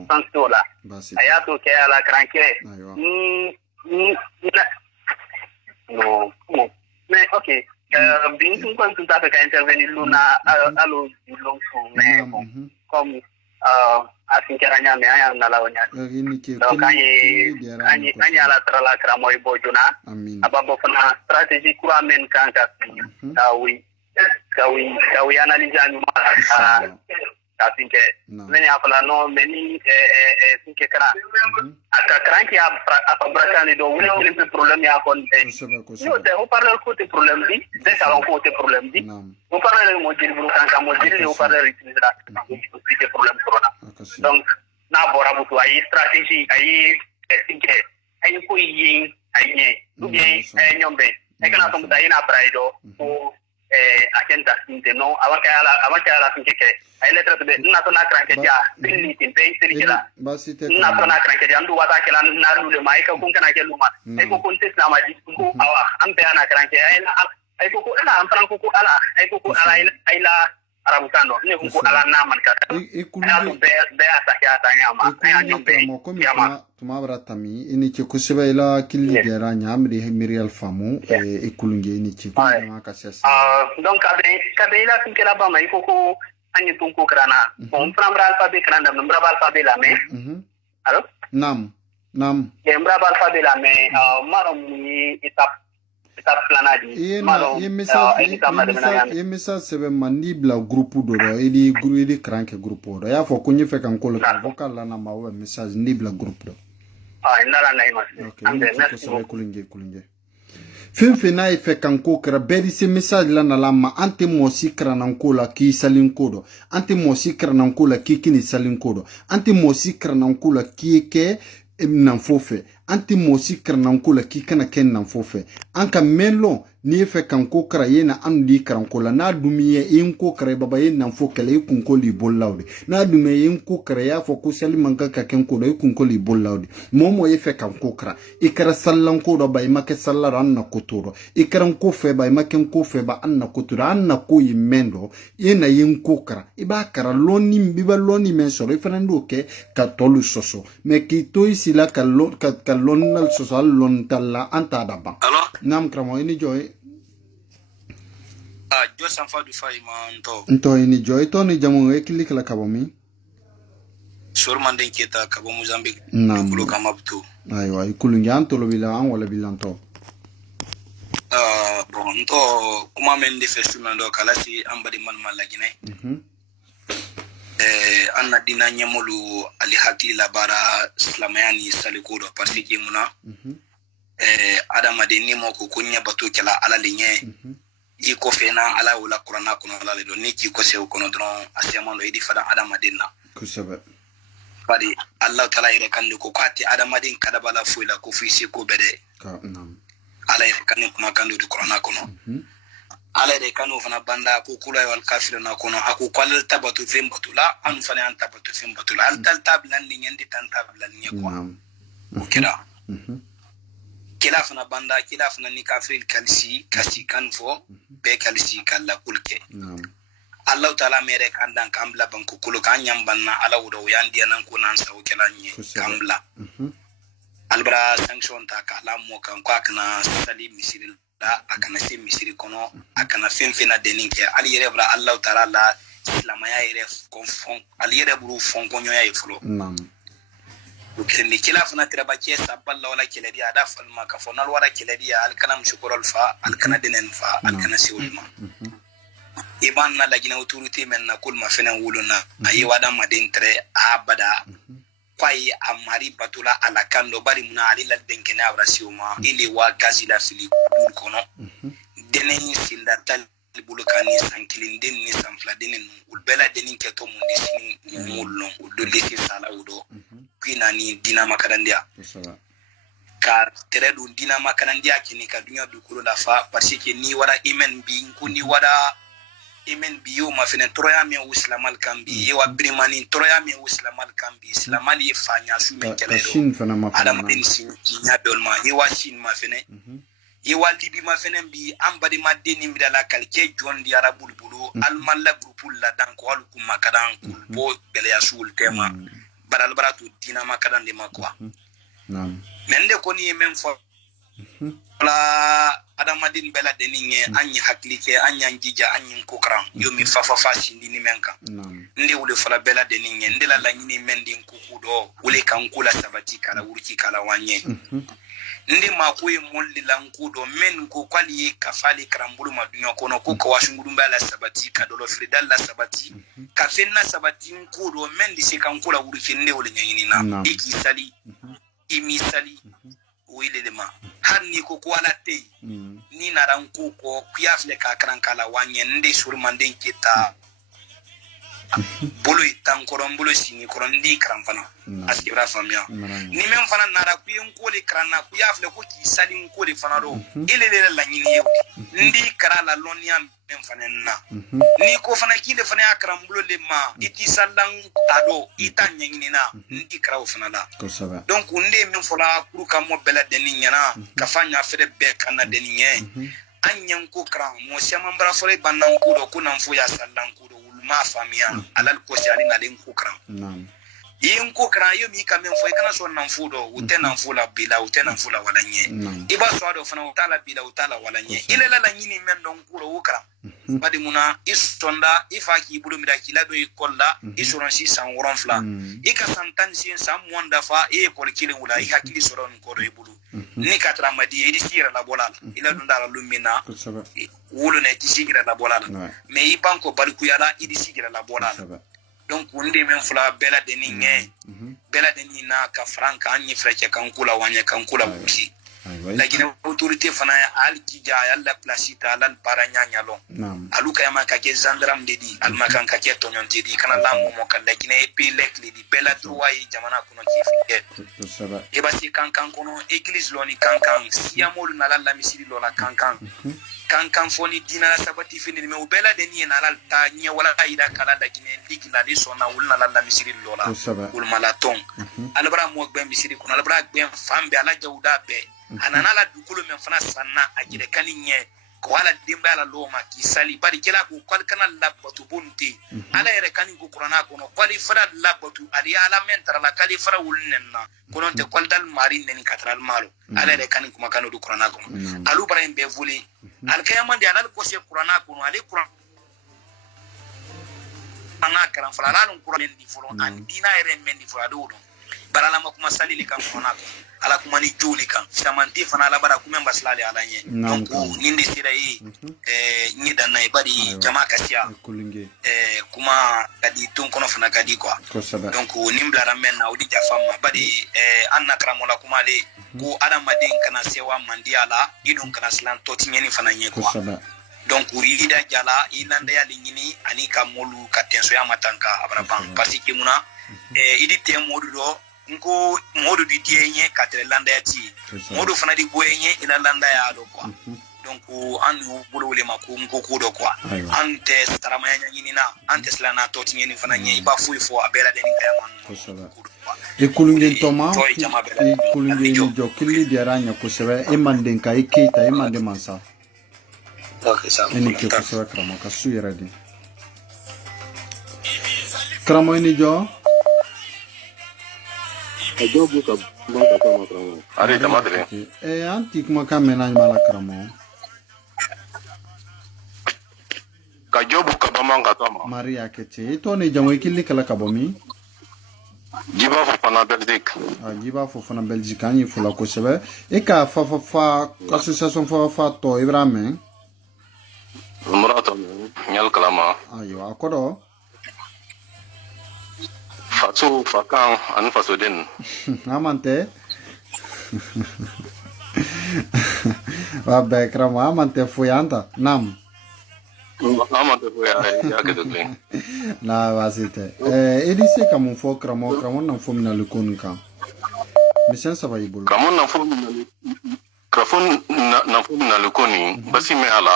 sans dola aya to ke ala cranke no mais okay bien tout quand tout à fait intervenir luna allo long mais comme asinkeranya me aya na lawonya donc ani ala trala kramoy bojuna ababo fana stratégie kuramen kanka kawi analyse ma asinke meni afala no meni sinke kara aka cranki a brakani do wala le problème ya kon yo de on parle côté problème bi de ça on côté problème bi on parle mo jiri buru kanka mo jiri on parle utiliser la côté problème corona donc na bora butu ay stratégie ay sinke ay ko yin ay ne ou bien ay nyombe ay kana to mutayi na braido ko agenda sinte no awakala sinke ay lettre de na to na cranke ja billi tin pay sirila na to na cranke ja ndu wata kala na lule mai ka kun kana ke luma ay ko kun tes na ma ji ko awa am be na cranke ay ko ala am franco ko ala ay ko ala la arabukano ne ko ala na man ka be ata ya ta nyama ay nyombe yama tumabra tami ini ke kuseba ila killi gera nyamri mirial famu ekulunge ini ke kuma kasesa donc kabe ila sinke la ba mai ko ani tunku krana on prendra alphabet krana nombra alphabet la mais allo nam nombra alphabet la mais maro ni étape planadi maro ye message sebe manibla groupe doro edi cranke groupe do ya fo kunyi fe kan kolo ka vocal la na mawe message nibla groupe do ndala na imas ande merci kulunge fin na ife kanko kra beri se message la na lama ante mosi kra nan kola ki salin kodo ante mosi kra nan kola ki kini salin kodo ante mosi kra nan kola ki ke nan fofe ante mosi kra nan kola ki kana ken nan fofe anka melo ni fe kanko kra yena andi kran kola na dumiye in ko kra baba yen nan fo kala kun ko li bollawde na dumiye in ko kra ya fo ko sali manka ka ken ko do kun ko li bollawde momo ye fe kanko kra ikra sallan ko do bay make sallar anna kotoro ikran ko fe bay make ko fe ba anna kotoro anna ko yimendo yena yin ko kra iba kra loni biba loni men so referendo ke ka tolu soso me ki to isila ka lonnal soso lon talla anta daba nam kramo ini joy jo sanfa du fay ma nto ini joy to ni jamu ekili kala kabomi sur manden keta kabo Mozambique kulo kamabtu aywa ikulunganto lo bila an wala bilanto bon nto kuma men de festival do kala si ambadi man malagine anna dina nyamulu ali hakila bara islamayani salikudo parce que muna adama de nimo ko kunya batu kala ala linye iko fena ala wala qur'ana kono ala le do niki ko se ko no dron asiamando idi fada adama dinna kusaba bari allah taala ire kande ko kati adama din kada bala fuila ko fisi ko bede ka nam ala ire kande kuma kando di qur'ana kono ala ire kanu fana banda ko kula wal kafir na kono aku kwal tabatu fim batula an fana an tabatu fim batula al tal tablan ni nyandi tan tablan ni ko kira kila fana banda kila fana ni kafir kalsi kasi kanfo be kalsi kala kulke Allah taala mere kandan kambla banku kulu kanyam banna ala wudo yandi nan ko nan saw kelanye kambla albra sanction ta kala mo kan ko akana sali misiri da akana se misiri kono akana fenfena deninke ali yere bra Allah taala la islamaya yere konfon ali yere buru fon konyo ya iflo ukende kila fana tiraba ke saballa wala keledi ada falma ka fonal wala keledi alkana mshukurul fa alkana denen fa alkana siwulma iban na lagina autorité men na kulma fenen wuluna ayi wada madentre abada kwaye amari batula ala kando bari muna ali la denkene abrasioma ile wa gazi la fili kudul kono denen sinda tal bulu kani sankilin den ni samfla denen ulbela denin keto mundi sini mullo udo lesi sala udo kwina ni dina makadandia ka teredu dina makadandia kini ka dunya dukuru la fa parce que ni wara imen bi nkuni wara imen biyo mafene troya mi islamal kambi yewa brimani troya mi islamal kambi islamal ye fanya su men keledo adam din sin nya dolma yewa shin mafene yewa libi mafene bi ambadi madeni midala kalke jondi arabul bulu al malla grupul la danko al kuma kadan kulbo bele yasul tema baral baratu dina makadan de makwa mende koni yemen fo la adamadin bela deninge anyi haklike anyi njija anyi kokran yomi fafa shindi ni menka ndi ule fala bela deninge ndela la nyini mendi nkukudo ule kankula sabati kala urki kala wanye ndi makuye mulli la nkudo men ko kwali kafali karambulu madunya kono ko ko washungudumba la sabati kadolo fridal la sabati kafenna sabati nkudo men di se kankula urki ndi ule nyini na ikisali imisali uilelema hanni ko kwala tei ni naranku ko kuyafle ka krankala wanye ndi surmanden kita bolo itankoron bolo sini koron ndi kramfana asibra famia ni men fana nara kuyen ko le krana kuyafle ko ki salin ko le fana do ilele la nyini yew ndi krala lonia men fana na ni ko fana kile fana akram bolo le ma iti sallan tado itanya nyini na ndi krawo fana la donc ndi men fola kuru ka mo bela deni nyana ka fanya fere be kana deni nye anyan ko kram mo shama mbara fore banan ko do kunan fu ya sallan ko do ma famia alal ko shali na len ko kram yin ko kran yo mi kamen fo kana so nan fudo utena fula bila utena fula wala nye iba so ado fana utala bila utala wala nye ile la nyini men don kuro ukra badi muna istonda ifaki bulu mi da kila do ikolla isuransi san woronfla ika santan sin sam wonda fa e ko kile wala i hakili soron ko do bulu ni katra madi e disira la bolala ila dunda la lumina wulu ne tisigira la bolala me i banko baliku yala i disigira la bolala donc wonde men fula bela deninge bela denina ka franka anyi freke kankula wanya kankula buki lakini autorité fana al kija yalla placita lan paranya lo aluka yama ka ke zandram dedi al makan ka ke tonyon dedi kana lamu mo kan lakini epi lekli di bela truwai jamana kuno kifike e basi kankan kono église loni kankan siamolu na la misiri lo la kankan kankan foni dina sabati fini me ubela deni na la ta nya wala ida kala lakini ligla di sona wulna la misiri lo la ul malaton albra mo gbe misiri kono albra gbe fambe ala jawda be anana la dukulu men fana sanna ajire kaninye ko wala dimba ala loma kisali bari kila ko kwal kana labatu bunti ala ere kanin ko qur'ana ko no kwali fara labatu ali ala men tara la kali fara wulnenna ko non te kwal dal marin nen katral malo ala ere kanin kuma kanu du qur'ana ko alu bara en be vuli al kayamande ala ko se qur'ana ko no ali qur'ana ana karam fala la qur'an di fulo an dina ere men di fulo do barala makuma salili kan qur'ana ko ala kuma ni juli kan samanti fana ala bara kuma baslali ala nye donc nindi sira yi ni dan nay bari jama kasia kuma kadi ton kono fana kadi quoi donc nimbla ramen na udi jafama bari anna kramola kuma le ko adam madin kana sewa mandiala idon kana slan toti nyeni fana nye quoi donc urida jala ilanda ya lingini ani kamolu katenso ya matanka abraban parce que muna idi temodu do nko modu di dienye katre landa yati modu fana di boyenye ila landa ya do kwa donc anu bulule maku nko kudo kwa ante staramanya nyini na ante slana toti nyini fana nye iba fuifo abela deni kayamang ekulunge toma ekulunge jo kili diaranya kusebe emanden ka ikita emande mansa okay sa eni ke kusebe kramo kasu yeradi kramo eni jo Kajobu ka banka kama kramo. Ari tamadre. Antik makamena mala kramo. Kajobu ka banka kama. Maria kete. Ito ne jango ikili kala kabomi. Jiba fo fana Belgique. Jiba fo fana Belgique anyi fula ko sebe. E ka fa association fa to Ibrahim. Murato nyal kalama. Ayo akodo. faso fakan an faso den amante vabbè krama amante fuyanta nam amante ya ke dokle na wasite edisi kamun fo kramo na fo mina lukun kan mission saba ibulu kramo na fo mina lukoni basi me ala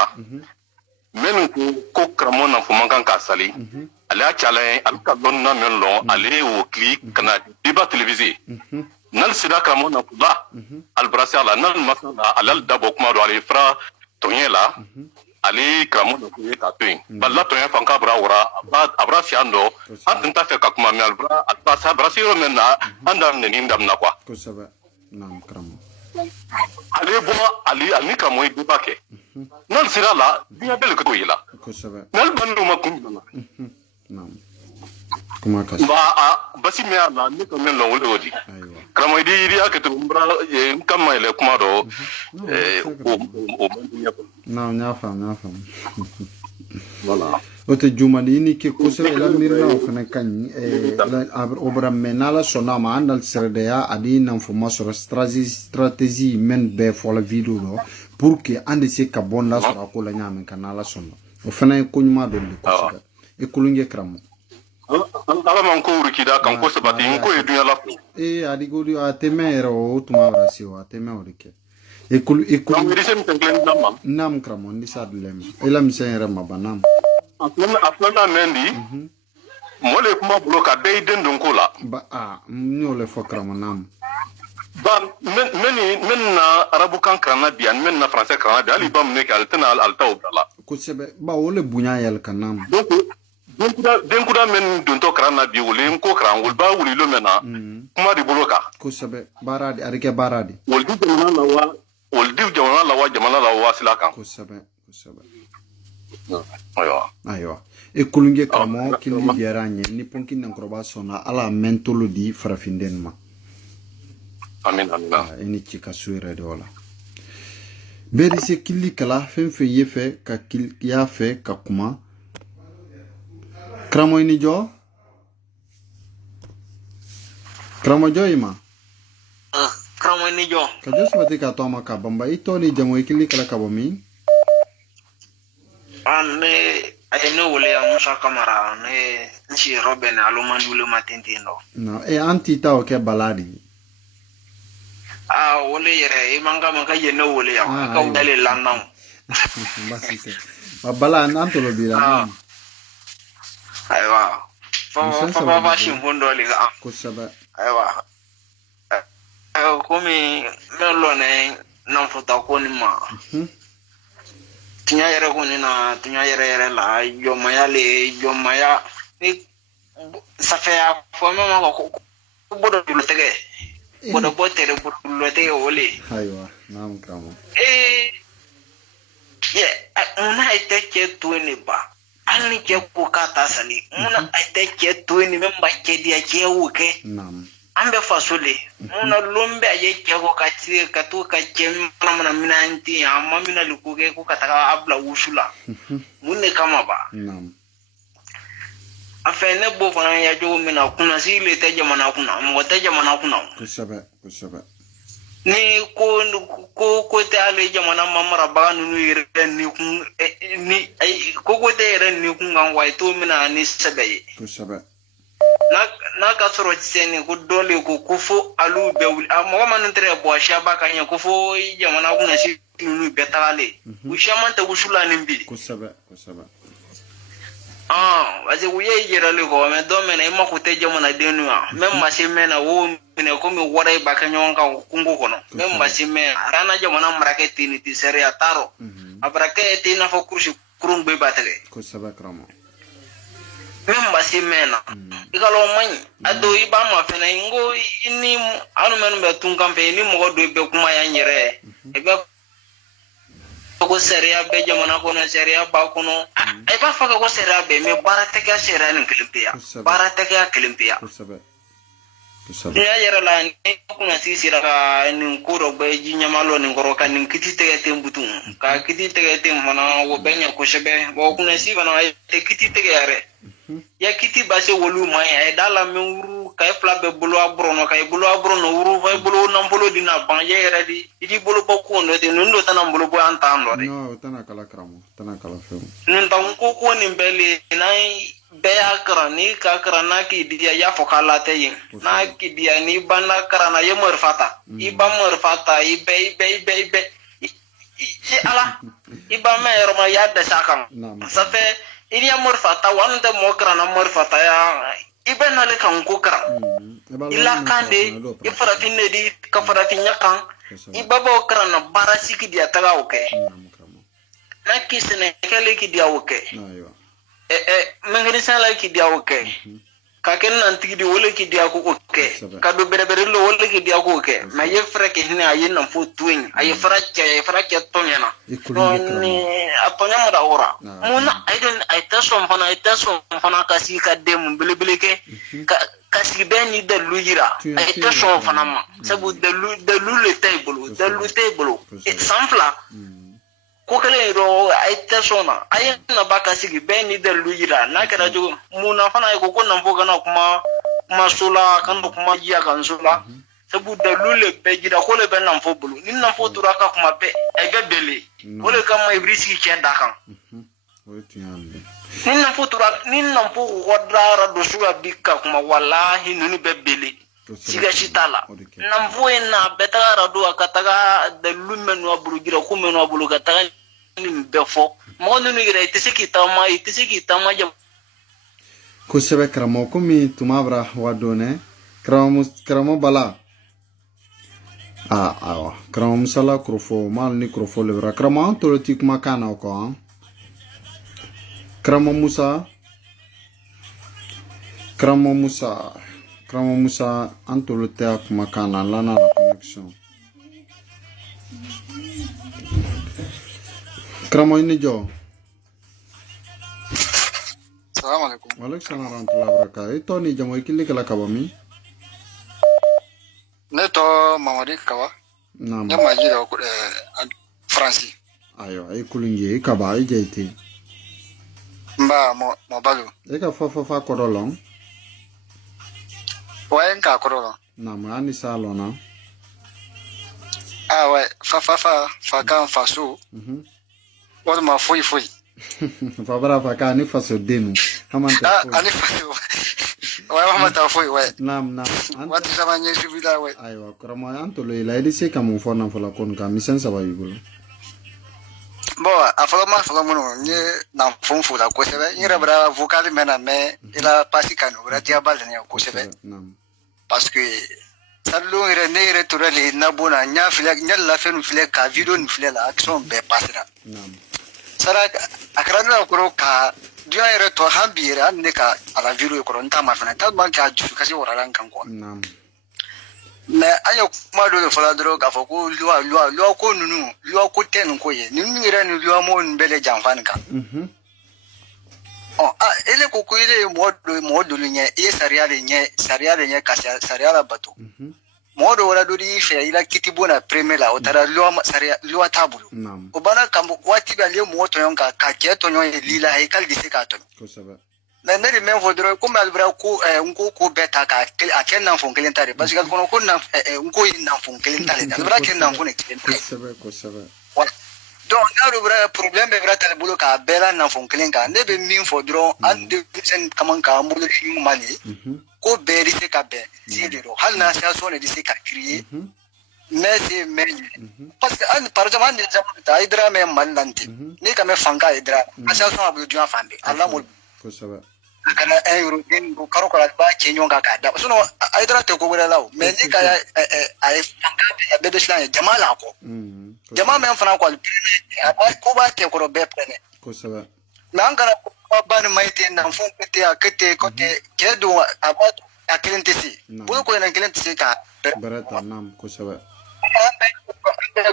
men ko kramo na fo mankan ka sali ala chala al ka donna men lo ale o click kana débat télévisé nal sida kramo na kula al brasi ala nal masala alal dabo kuma do ale fra tonyela ali kramo na kuye ka pin balla tonya fanka bra wora abra fiando antinta fe ka kuma me al bra sa brasi ro men na andam ne ndam na kwa ko saba nam kramo ali ani kramo e debake nal sida la biya bel ko yila ko saba nal bandu makum nam kuma ka basi me ala ni ko men lo wodi kramo di akete umbra kama ile kuma do na nyafam voilà ote jumali ni ke ko se la mirna o fana kan obra menala sonama andal serdeya adi nan fo masoro stratégie men be fo la vidéo do pour que ande se ka bonda so ko la nyame kanala sonno o fana ko nyuma do li ko se e kulunge kramo ala man ko urikida kan ko sabati ko e dunya la ko adi godi atemero tuma rasio atemero ke ekulu nam kramo ndi sadlem ela msenre mabanam afna mendi mole kuma bloka dey dendon kola ba nyole fo kramo nam ba men na arabu kan krana bian men na français krana bi ali bam ne kal tana al tawbala ko sebe ba wole bunya yel kanam den kuda men don to krana bi wole ko krangul ba wuli lo mena kuma di bloka ko sebe baradi arike baradi oldi jamana la wa sila kan ko sebe ayo e kulunge kramo kili diaranye ni ponkin nan kroba sona ala mentolo di farafinden ma amin eni chika suire de wala beri se kili kala femfe yefe ka kil ya fe ka kuma kramo ini jo kramo jo ima kramo ini jo ka jo sabati ka toma ka bamba ito ni jamo kili kala ka bomi ane ayeno wole ya musa kamara ne nsi roben alomani wole matentino no anti ta o ke baladi wole yere manga yeno wole ya ka udale lanam basite babala antolo bila aywa fa ba shimbondo liga ko saba aywa komi melone nan fota ko ni ma tinya yere la jomaya ni safea fo mama ko bodo lutege bodo botere bodo lutege ole aywa nam kramo una iteke tueni ba ani ke ko kata sali una iteke tueni memba ke dia ke uke nam ambe fasole una lombe aye ke ko katire katu ka kem mana minanti amma mina lukuke ko kataka abla usula munne kama ba nam afene bo fana ya jogo mina kuna sile te jamana kuna mo te jamana kuna ko saba ni ko te ale jamana mamara ba nunu yire ni ai ko te yire ni kun gan wai to mina ni sabe ko saba na ka soro tseni ko dole ko kufo alu be wul amma man ntere bo shaba kan ya kufo jamana kuna shi nunu betale ushaman ta usula nimbi ko saba wazi uye jira liko me domene ima kuteja mona denu ya memba simena wo mine komi warai bakanyonga kungu kono memba simena rana jo mona mraketi ni tisere ya taro abraketi na fokurshi kurung be batege ko saba kramo memba simena igalo manyi ado ibama fena ingo ini anu menu be tunkampe ni mo do be kuma ya nyere ebe ko seria be jamana ko na seria ba ko no e ba fa ko seria be me barateka seria ni kilimpia barateka kilimpia ko saba ya yara la ni ko na sira ka ni ko ro be jinya malo ni ngoro ka ni kiti tege tembutu ka kiti tege tem mana wo benya ko shebe wo ko na si bana te kiti tege yare ya kiti ba se wolu mai e dala me uru kay fla be bulu abrono kay bulu abrono uru fay bulu nam bulu dina banje redi idi bulu bokko no de nundo tanam bulu bo antando de no tana kala kramo tana kala fe nun tam ko ni bele nay be akra ni ka krana ki dia ya fokala te yin na ki dia ni bana krana ye mor fata iba mor fata ibe ala iba me roma ya de sakam ça fait il y a mor fata wan de mo krana mor fata ya ibe na le kan ko kra ila kande ifaratin di ka faratin yakan iba bo krana barasi ki dia taga oke na kisene kele ki dia oke mengeri sala ki dia oke ka ken nanti di wole ki dia ko oke ka do bere lo wole ki dia ko oke ma ye freke ni ayen na fo twin aye frake tonyana ni atonya mara ora muna I tasom fana kasi ka dem bilibili ke kasi beni de lujira I tasom fana ma sabu de lu le table samfla ko kale ro ay tasona ay na baka sigi beni de lujira na kara jo muna fana ko nan fo kana kuma masula kan kuma jiya kan sula sabu de lule be jira ko le ben nan fo bulu nin nan fo tura ka kuma be ay be bele ko le kam ay briski ke dakan nin nan fo wadara do suga bikka kuma wallahi nunu be bele siga shitala namvoe na betara do akataga de lumenu abulu gira kumenu abulu kataga ni befo mo nunu gira itisi tama ja ko sebe kramo ko mi tumabra wadone kramo bala awa kramo musala krofo mal ni krofo lebra kramo tolotik makana ko kramo Musa antolote makana lana la connexion. Kramo ini jo. Assalamualaikum. Waalaikumsalam warahmatullahi wabarakatuh. Ito ni jamo ikili kala kabami. Neto mamadi kawa. Naam. Nyama jira ko Franci. Ayo ay kulunje kaba ay jaiti. Mba mo balu. Eka fa kodolong. Waen ka korolo na mani salo na wa fa kan faso wa ma foi fa bra fa kan ni faso denu hamanta ani faso wa ma ta foi wa nam wa tsama nye subida wa aywa kramo anto le la edise kamu fona fola kon ka misen sa bayugo bo afala mo nye na fonfu la ko sebe ira bra vocal mena me ila pasikano bra dia balne ko sebe parce que sallo ira ne ira turale na bona nya file nya la fenu file ka video ni file la action be pasira sara akrana ko ka dia ira to hambira ne ka ala video ko nta ma fana ta man ka ju kasi wararan kan ko mais ayo kuma do fala dro ka fo ko lwa ko nunu lwa ko ten ko ye nunu ira ni lwa mo mbele jamfan ka ele ko ko ile modo nye e saria le ka saria la bato modo wala do di fe ila kitibona premiera otara lwa tabulu o bana kambo wati ba le moto yonka ka keto nyon lila e kal dise ka to ko saba na ne men vodro ko mal bra ko ko beta ka aken nan fon kelen tare parce que ko nan nan fon kelen tare da bra ken nan fon kelen ko saba donc na bra problème be bra tale bolo ka bela nan fon kelen ka ne be min vodro an de sen kaman ka mbolo fi mali ko be dise ka be sidiro hal na sa so ne dise ka crier mais c'est mais parce que par exemple an de ta idra me malante ne ka me fanga idra asa so abu du afande Allah mo ko saba kana euro din ko karo ko ba kenyon ka da so no aidra te ko wala law mais ni ka ay fanga be de slan jamala ko jama men fana ko ko ba te ko be prene ko saba nan kana ba ni mai te nan fon te akete ko te kedo abat aklentisi bu ko nan klentisi ka barata nam ko saba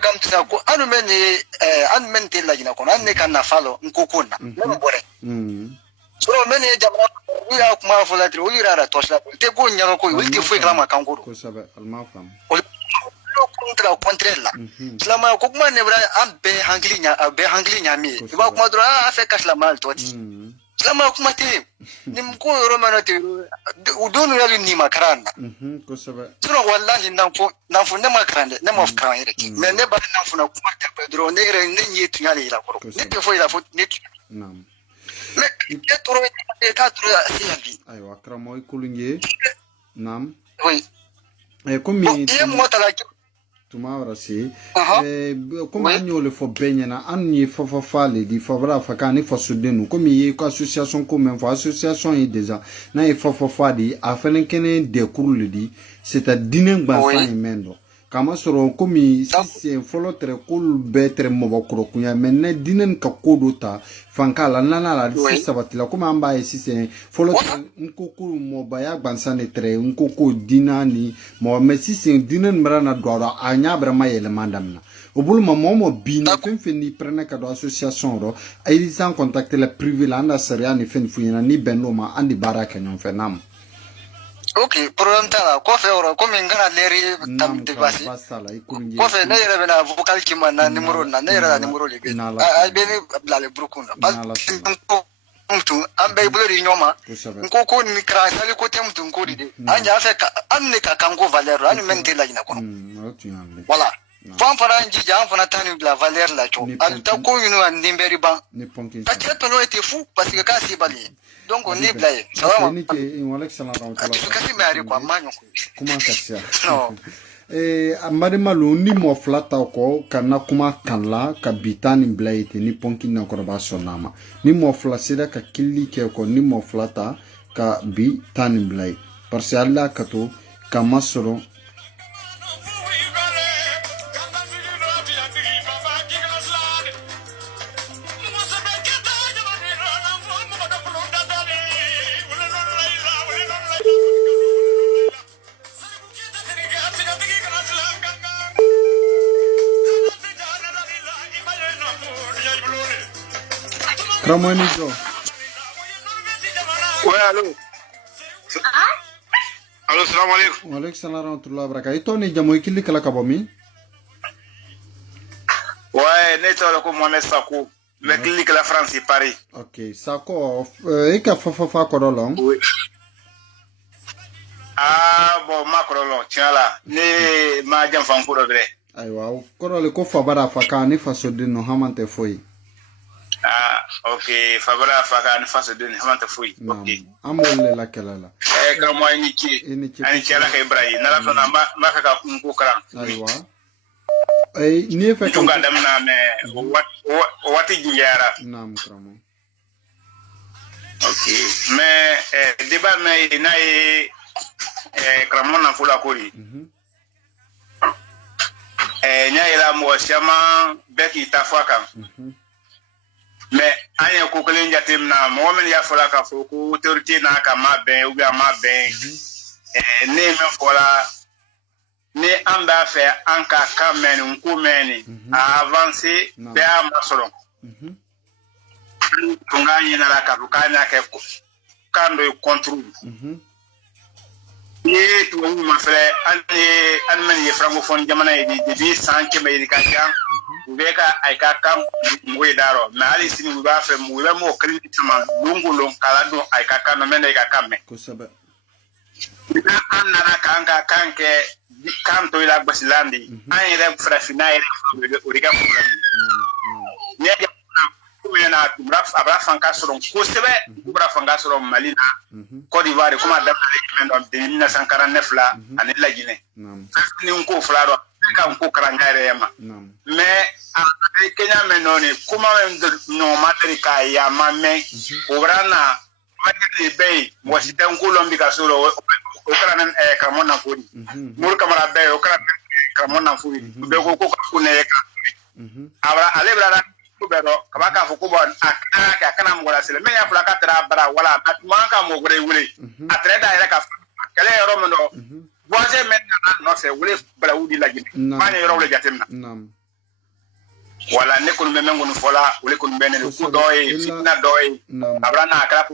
kam tsa ko anu men te la gina ko nan ne kan na falo nkokuna no bore so many jamana ya kuma folatri o yira tosla te go nyaro ko ulti fu klama kankuru ko sabe almafam o contre la slama ko kuma ne bra am be hangli nya mi ba kuma dra afe kasla mal toti lama kuma te nim ko romana te udonu ya ni makarana ko sabe tuno wallahi nan fu ne makarande ne mo kan yere me ne ba nan fu na kuma te pedro ne re ne ni tunyali la ko ne te fo ila fo ne nam me ke toro e ta toro asiyabi ayo akramo ikulunge nam oui comme e mo ta la tumawara si comme agno le fo benyana anni fo fale di favra fakani fo sudenu comme yi ko association comme fo association yi déjà na yi fo fadi afelen kene de courle di c'est à dinen gbansan mendo kama soro comme si c'est folo tre cool betre mo bakro kunya menne dinen ka kodota fankala nana la si sabatila comme amba si c'est folo nkoko mo baya gbansan tre nkoko dinani mo mais si c'est dinen brana doara anya brama yele mandamna obul momo bina fini prene ka do association ro ay sans contacter la privé la anda seria ni fen fuina ni benoma andi baraka nyon fenam. Ok, problème tala ko fe oro ko min ngana leri tam de basi ko fe na yere bena vocal ki man na numéro na yere na numéro le ay beni la le brukunda pas tumtu ambe bulori nyoma ko ni kra sali ko temtu ko di anja fe anne ka kango valeur an mente la ina kono voilà fam fara nji jam fana tani la valeur la cho al ta ko yunu an dimberi ban ka jeto no était fou parce que ka si bali donc on est blaye ça va ni ke in wala excellent tu kasi me ari kwa manyo kuma kasia no amade malu ni mo flata ko kana kuma kanla ka bitani blaye ni ponki na ko ba sonama ni mo flasida ka killi ke ko ni mo flata ka bitani blaye parce Allah kato kamasoro Kramanijo. Ouais, allô. Allô, salam alaikum. Wa alaikum salam wa rahmatullahi wa barakatuh. Ito ni jamu ikili kala kabomi? Ouais, neto ko Mohamed Sako. Le clinique la France Paris. OK, Sako eka fa ko dolong. Oui. Ah, bon, ma ko dolong, tiala. Ne ma jam fam ko dobre. Aywa, ko dole ko fa bara fa kani fa sodino hamante foi. Ah, ok. Fabra faka ni face de ni hamanta fui. Ok. Amole la kelala. Ka mo ni ki. Ani kala ka Ibrahim. Na la sona ma ka ku kran. Aywa. Ni fe ka dam na me wati jinjara. Naam kramo. Ok. Mais débat mais na kramo na fula kori. Nya ila mo shama beki tafaka. Mais anya ko kelen jatem na momen ya fola ka foko autorité na ka ma ben ou bien ma ben ne me fola ne amba fe anka kamen ko meni avancer be am solo ko ngani na la ka bukanya ke kando contrôle ni to ma frère an men ye francophone jamana e di 100 ke be ka jam ubeka aika kam ngwe daro na ali sini uba fe mu mo kriti tama lungulong kala do aika kam na mena aika kam me ko sabe na anara kanka kanke kanto ila basilandi ayere frafina ere uriga problem ne ya na braf abra fanka soron ko sebe bra fanka soron malina Côte d'Ivoire kuma da mendo de 1949 la ani la Guinée ni ko flaro ka ko karangare yama mais Kenya menoni kuma no matrika ya mame obrana magri bay wasita ngulombi kasoro okana kamona kodi mur kamara bay okana kamona fuwi be ko kuneka abra alebra kubero kabaka fukubo akaka kana mgola sele me ya fulaka tra bara wala atmanka mogre wule atreda ila ka kale romono boise menna no se wule bala wudi lagi mane yoro wule jatemna wala ne ko mengo no fola wule ko bene ko doy fitna doy abrana akara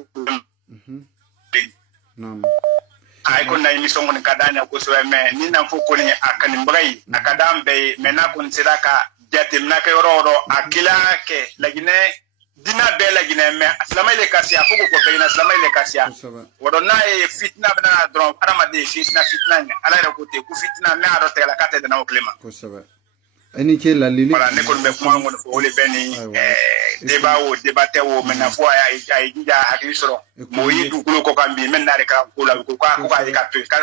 ay ko nay mi songo ni kadanya ko so me ni na foko ni akani mbray akadam be mena ko nsiraka jatim na ke roro akila ke lagine dina bela gina me salama ile kasia fuko ko bela salama ile kasia wodo na e fitna bana dron arama de fitna nya ala re ko te ku fitna me aro te la kate de na o klima ko sabe ani ke la lili wala ne ko be kuma mo ko ole beni débatté wo mena fo ay dija akli soro mo yidu ko ko kambi men na re ka ko la ko ka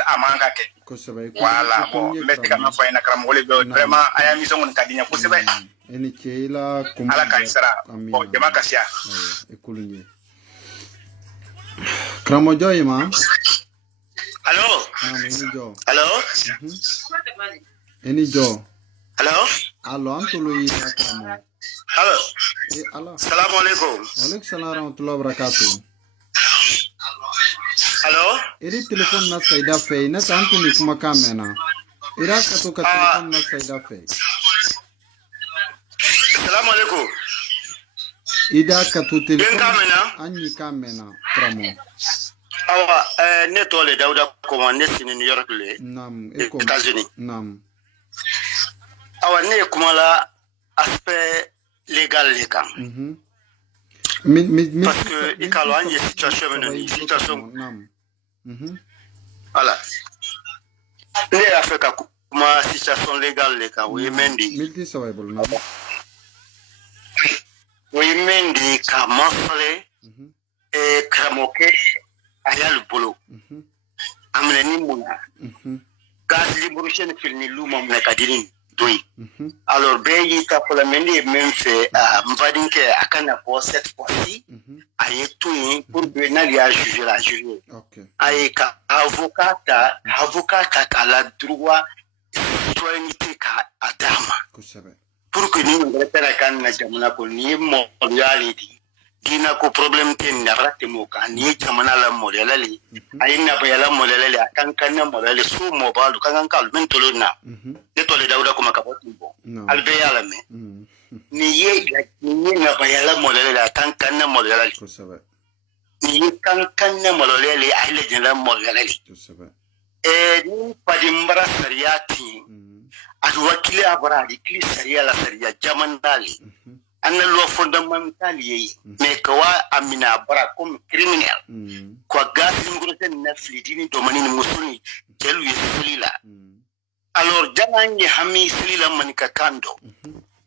amanga ke ko sabe wala mo metti ka ma fay na kram ole be vraiment aya mi songon kadinya ko sabe eni ke la kum ala ka isra o jama kasia ekulunye kramo joy ma allo allo eni jo allo antulu yi kramo allo assalamu alaikum alaikum salam warahmatullahi wabarakatuh allo iri telefon na saida fe na tantu ni kuma kamena ira ka to ka telefon na saida fe assalamu alaikum ida ka to telefon anyi kamena kramo awa ne tole dauda ko ne sini New York le nam États-Unis nam awa ne kuma la aspect légal les cas. Parce que il y a une situation voilà. Les Africains comme situation légale les cas oui mendi. Oui mendi ka mafale et kramoke ayal bolo. Amneni muna. Gaz libération filni luma mna kadini. Oui. Alors, Béyi Kapolameni même fait Mvadinke Akana pour cette fois-ci, aïe tout pour venir à juger la jury. Aïe avocat à la droit citoyenneté à Dama. Pour que nous ne restons pas jamana ko ni mo reality. Dina ko problem ten na rate mo ka ni jamana la modelali. Aïe na bayala modelali akankanna modelali so mobile kan kan mentolo na. Tole dauda kuma kapotimbo albeyala me ni ye na bayala molele kankanna molele ni kankanna molele aile jina molele ni padimbara sariyati adu wakili abradi kili sariya la sariya jamandali anna lo fondamental ye me kwa amina abra comme criminel kwa gasi ngurete na flidini domani ni musuni kelu yesilila. Alors, Janani Hami Sila Manikakando,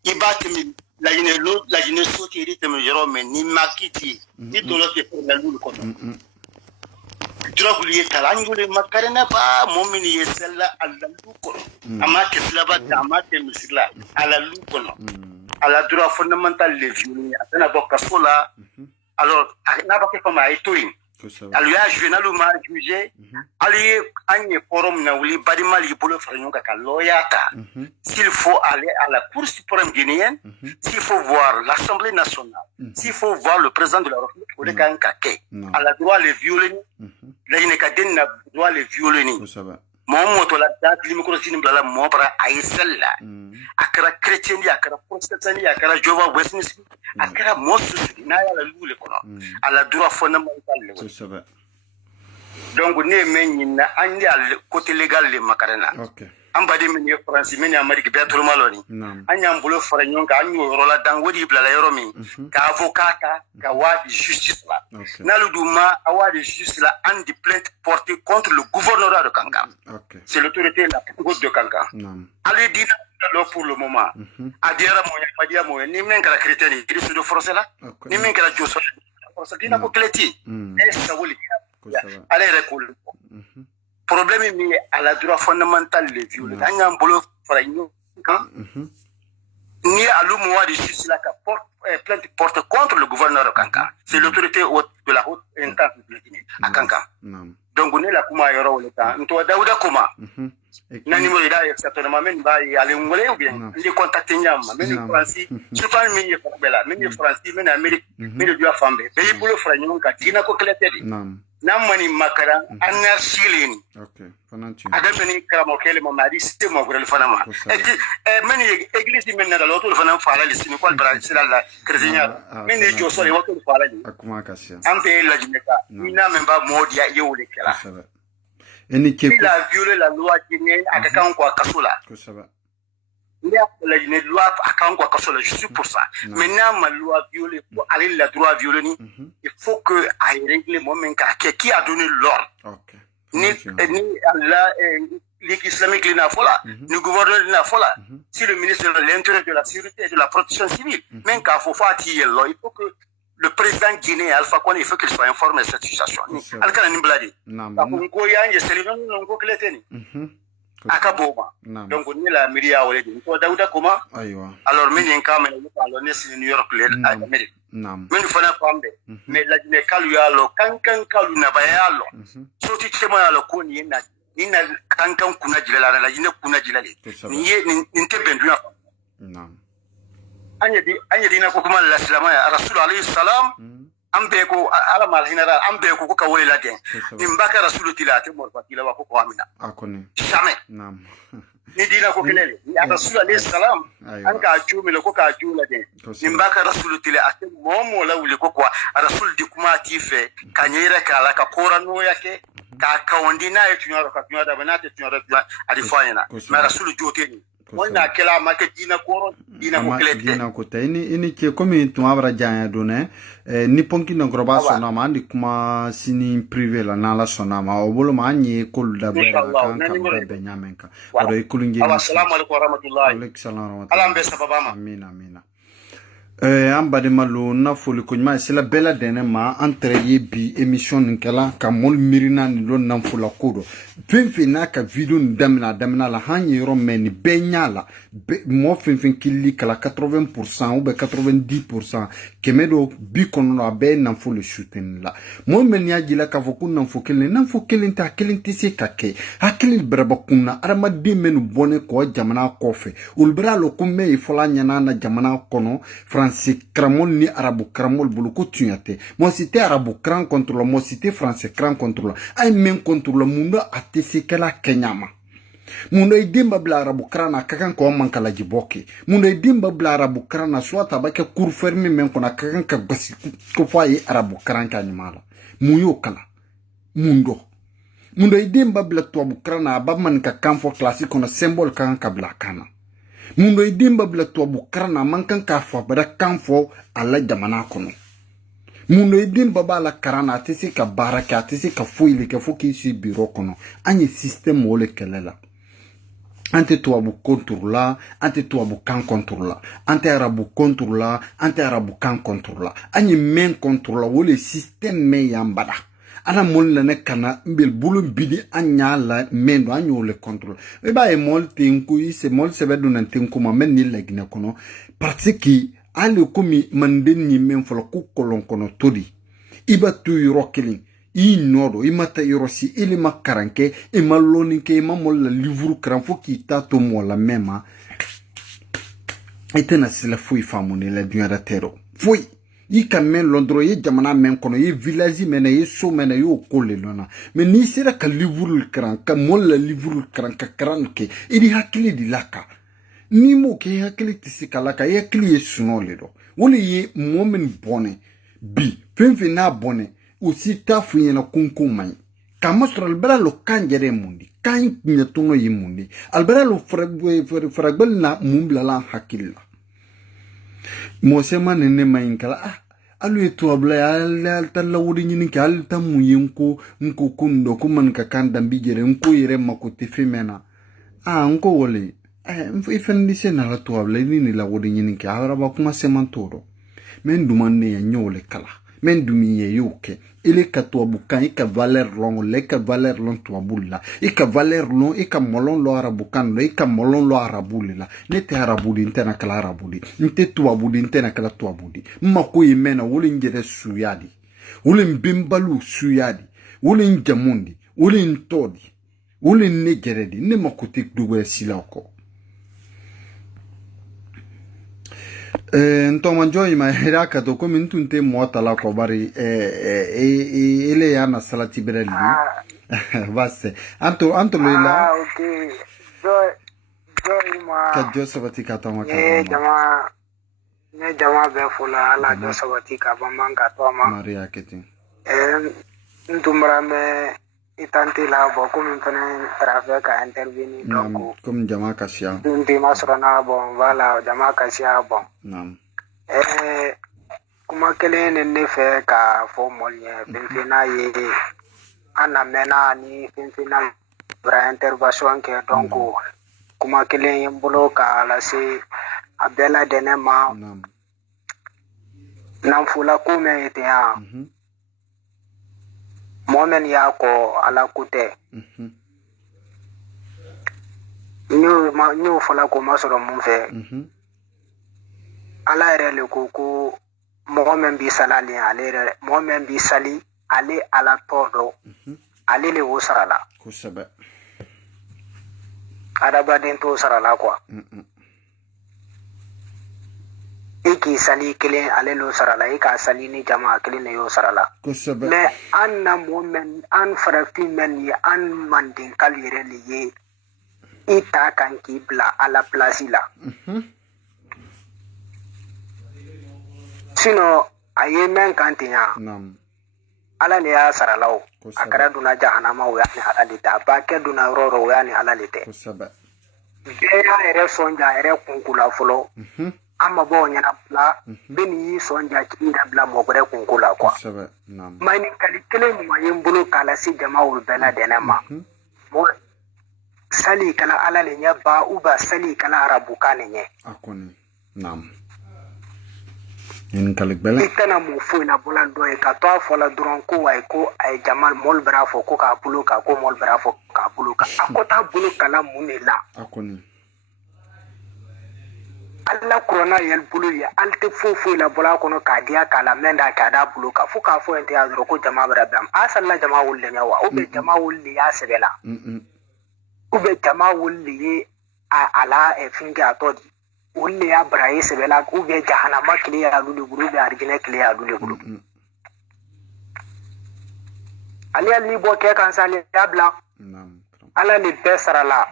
Ibatimi, la gine sauté, Jerome, ni Makiti, ni Dolote pour la Lulu. Droguli Talangule Macarena, Momini Yesella, à la Luco, Amake Slava, Amake Musila, à la Luco, à la droit fondamental, les vieux, à la Bocasola, alors, à Nabake comme à Etoin. Alors, je vais nous juger. Allez, un forum na wuli badima li bolo faranyoka ka loyata. S'il faut aller à la Cour suprême guinéenne, s'il faut voir l'Assemblée nationale, s'il faut voir le président de la République, ou le kankake, à la droit les violer, la inekadene na droit les violer. Mon moto la date limicrosine blala mobra aïsella. Akara chrétien, akara protestant, akara Jehovah Westminster, akara Moses, naya la lule kono. À la droit fondamental. Donc, nous avons côté légal de Macarena. Ambadi meni France meni Amérique Beatrice Maloni. Anya mbolo faranyon ka anyo rola dan wodi blala yoromi. Ka avocata ka wadi justice la. Naluduma awadi justice la and the plainte portée contre le gouvernorat de Kankan. C'est l'autorité la plus haute de Kankan. Allez dina pour le moment. Adiara moya madia moya ni men kala chrétien ni Christ de français là. Ni men kala joso. Parce que dina ko kleti. Et ça woli. Allez recul. Problème est à la droit fondamental les viols. Ni à l'oumoua de justice la plainte porte contre le gouverneur de Kankan. C'est l'autorité de la haute instance de la Guinée à Kankan. Donc on est là kuma yoro le temps. Nto Daouda kuma. Na numéro da exactement men ba aller ngolé ou bien les contacter nyama men français. Je parle men bela men français men Amérique men du afambe. Be bolo franyon ka dina ko kleté. Namani makara anarchilini. Adamani karamokele mamadi c'était mon gros fanama. Et meni église men na l'autre fanama fala le sini quoi c'est la chrétienne. Meni jo so le wato fala ni. Akuma kasia. Ambe la jimeka. Ina memba modia yole kala. Il a violé la loi guinéenne à quelqu'un quoi kasola. la loi à Kango Kasola, je suis pour ça. Maintenant, ma loi violée, pour aller la droit violée, il faut que aille régler mon qui a donné l'ordre. Ni Ligue islamique, ni gouverneur de la fola, si le ministre de l'Intérieur, de la Sécurité et de la Protection civile, même quand il faut faire il faut que le président guinéen Alpha Condé, il faut qu'il soit informé de cette situation. Alcana Nimbladi. Akaboma. Donc on est la Myria already. Daouda Koma. Alors mini kamera alors ne New York à Amérique. Mais faut na pambe. Mais la Guinée kalu yalo kankan kalu na bayalo. So ti chema yalo ko ni na kankan kuna jilala la Guinée kuna jilale. Ni nte bendu ya. Anya dina ko kuma la salama ya Rasul alayhi salam. Ambe ko ala mal general ambe ko ka wole la den. Ni mbaka Rasul tilate mo fatila wa ko amina. Akone. Jamais. Ni dina ko kelele ni Rasul alayhi salam an ka jumi le ko ka jula den. Ni mbaka Rasul tilate mo la wule ko Rasul di kuma ti fe kanyera kala ka korano yake ka kawandina e tunyaro ka tunyada banate tunyaro adi fayna. Ma Rasul joteni. Mona kela make dina koro dina ko kelete dina ko tayni ini ke komi to abra janya done ni ponki no groba sona ma ndi kuma sini privé la na la sona ma obolo ma nyi kol da bera kan ka be nyamenka oro ikulungi assalamu alaikum warahmatullahi alaikum salam warahmatullahi ala mbe sababa amina ambade malo na foli ko ma sila bela dene ma entre bi émission nkela ka mol mirina ni lo nan fula kodo finfina ka video ndamna la hanyi ro meni benyala mo finfin killi kala 80% ou be 90% kemedo bi kono abe nan fulu shooting la mo men ya gila ka foku nan fokele ta kelin se kake hakili braba kunna arama di menu bone ko jamana kofe ulbra lo kumme ifola nyana na jamana kono français cramol ni arabu cramol bulu ko tunyate mo cité arabu cran contre le mo cité français cran contre le ay men contre le mundo atese kala kenyama mundo idimba bla arabu crana kakan ko mankala jiboke mundo idimba bla arabu crana soit abake cour fermé men kona kakan ka basi ko faye arabu cran kanimala muyo kala mundo idimba bla to abu crana abman ka kamfo classique on symbole kan ka bla kana mundo idimba bla to abu crana mankan ka fo bada kamfo ala jamana kono mundo idimba bala karana atisi ka baraka atisi ka foile ka foki si biro kono anye système wole kelela ante to abu contrôla ante to abu kan contrôla ante arabu contrôla ante arabu kan contrôla anye men contrôla wole système me yambada ana mol la nekana mbel bulu bidi anya la mendo anyo le contrôle e ba e mol tinku ise mol se bedu nan tinku ma men ni legna kono pratique ale komi manden ni men folo ku kolon kono todi iba tu rokelin I nodo imata irosi ili makaranke imaloni ke imamol la livre kranfo ki tato mo la mema etena sila fui famone la dunyara tero fui I kamen londro ye jamana men kono ye village mena ye so mena yo kole lona me ni sira ka livre kran ka mol la livre kran ka kranke idi hakili di laka ni mo ke hakili tisikala ka ye hakili ye sunole do woli ye momen bone bi fenfena bone aussi ta funyena kunkumai kamastro albera lo kanjere mundi kan nyetuno yimundi albera lo fragbel na mumbla la hakilla mosema nene mainkala alu etu abla al talla wudi nyini kal tamu yinko nko kundo kuman ka kanda mbijere nko yere makote femena nko wole ifendi sena la tu abla nini la wudi nyini ka araba kuma semantoro men dumane ya nyole kala men dumiye yoke ele ka to bukan ika valeur long le ka valeur long to abulla ika valeur long ika molon lo arabukan lo ika molon lo arabuli la nete arabuli intena kala arabuli nte to abudi intena kala to abudi mako yimena wole ngere suyadi wole mbimbalu suyadi wole njamundi wole ntodi wole negeredi ne makotik duwe silako ntomanjoy ma hiraka to komi ntunte mota la ko bari ile yana salati birali vasse anto lela okay joy ma ka josabati ka to ma ka jama be fola ala josabati ka bambanga to ma maria keti ntumra me itante la bon comme fana trafic a intervenir donc comme jama kasia ndi masrona bon voilà jama kasia bon nam kuma kelen ne fe ka fo molye fina ye anamena ni fina bra intervention ke donc kuma kelen yembolo ka la se abela denema nam fula kume ite ya momen ya ko ala kute nyu fula ko masoro mun fe ala rele ko momen bi salali ale momen bi sali ale ala todo ale le wosarala ko sabe adaba den to sarala quoi iki sali kelen ale lo sarala ika sali ni jama kelen ne yo sarala mais anna momen an farafi men ye an mandin kalire liye ita kan kibla ala place la sino aye men kantinya ala le ya saralaw akara duna jahannama wa ni ala le ta ba ke duna roro wa ni ala le te ya ere sonja ere kunkula folo amma bo nyana bla beni sonja kinda bla mo gore kunkula kwa mani kali kele mu mayem bulu kala si jama'ul bela denama mo sali kala ala le nya ba uba sali kala arabu kanenye akoni nam en kalik bela itana mo fo na bola do e ka to fola duron ko way ko ay jamal mol bra fo ko ka bulu ka ko mol bra fo ka bulu ka akota bulu kala munela akoni alla corona yel bulu ya alte fo la bola kono ka dia kala menda ka da bulu ka fu ka fo ente azro ko jama brabam asalla jama wulle nyawa o be jama wulle ya sebela o be jama wulle ala e finga todi wulle ya braye sebela o be jahannama kile ya lulu bulu be argine kile ya lulu bulu ali ali bo ke kan sale dabla ala ni besarala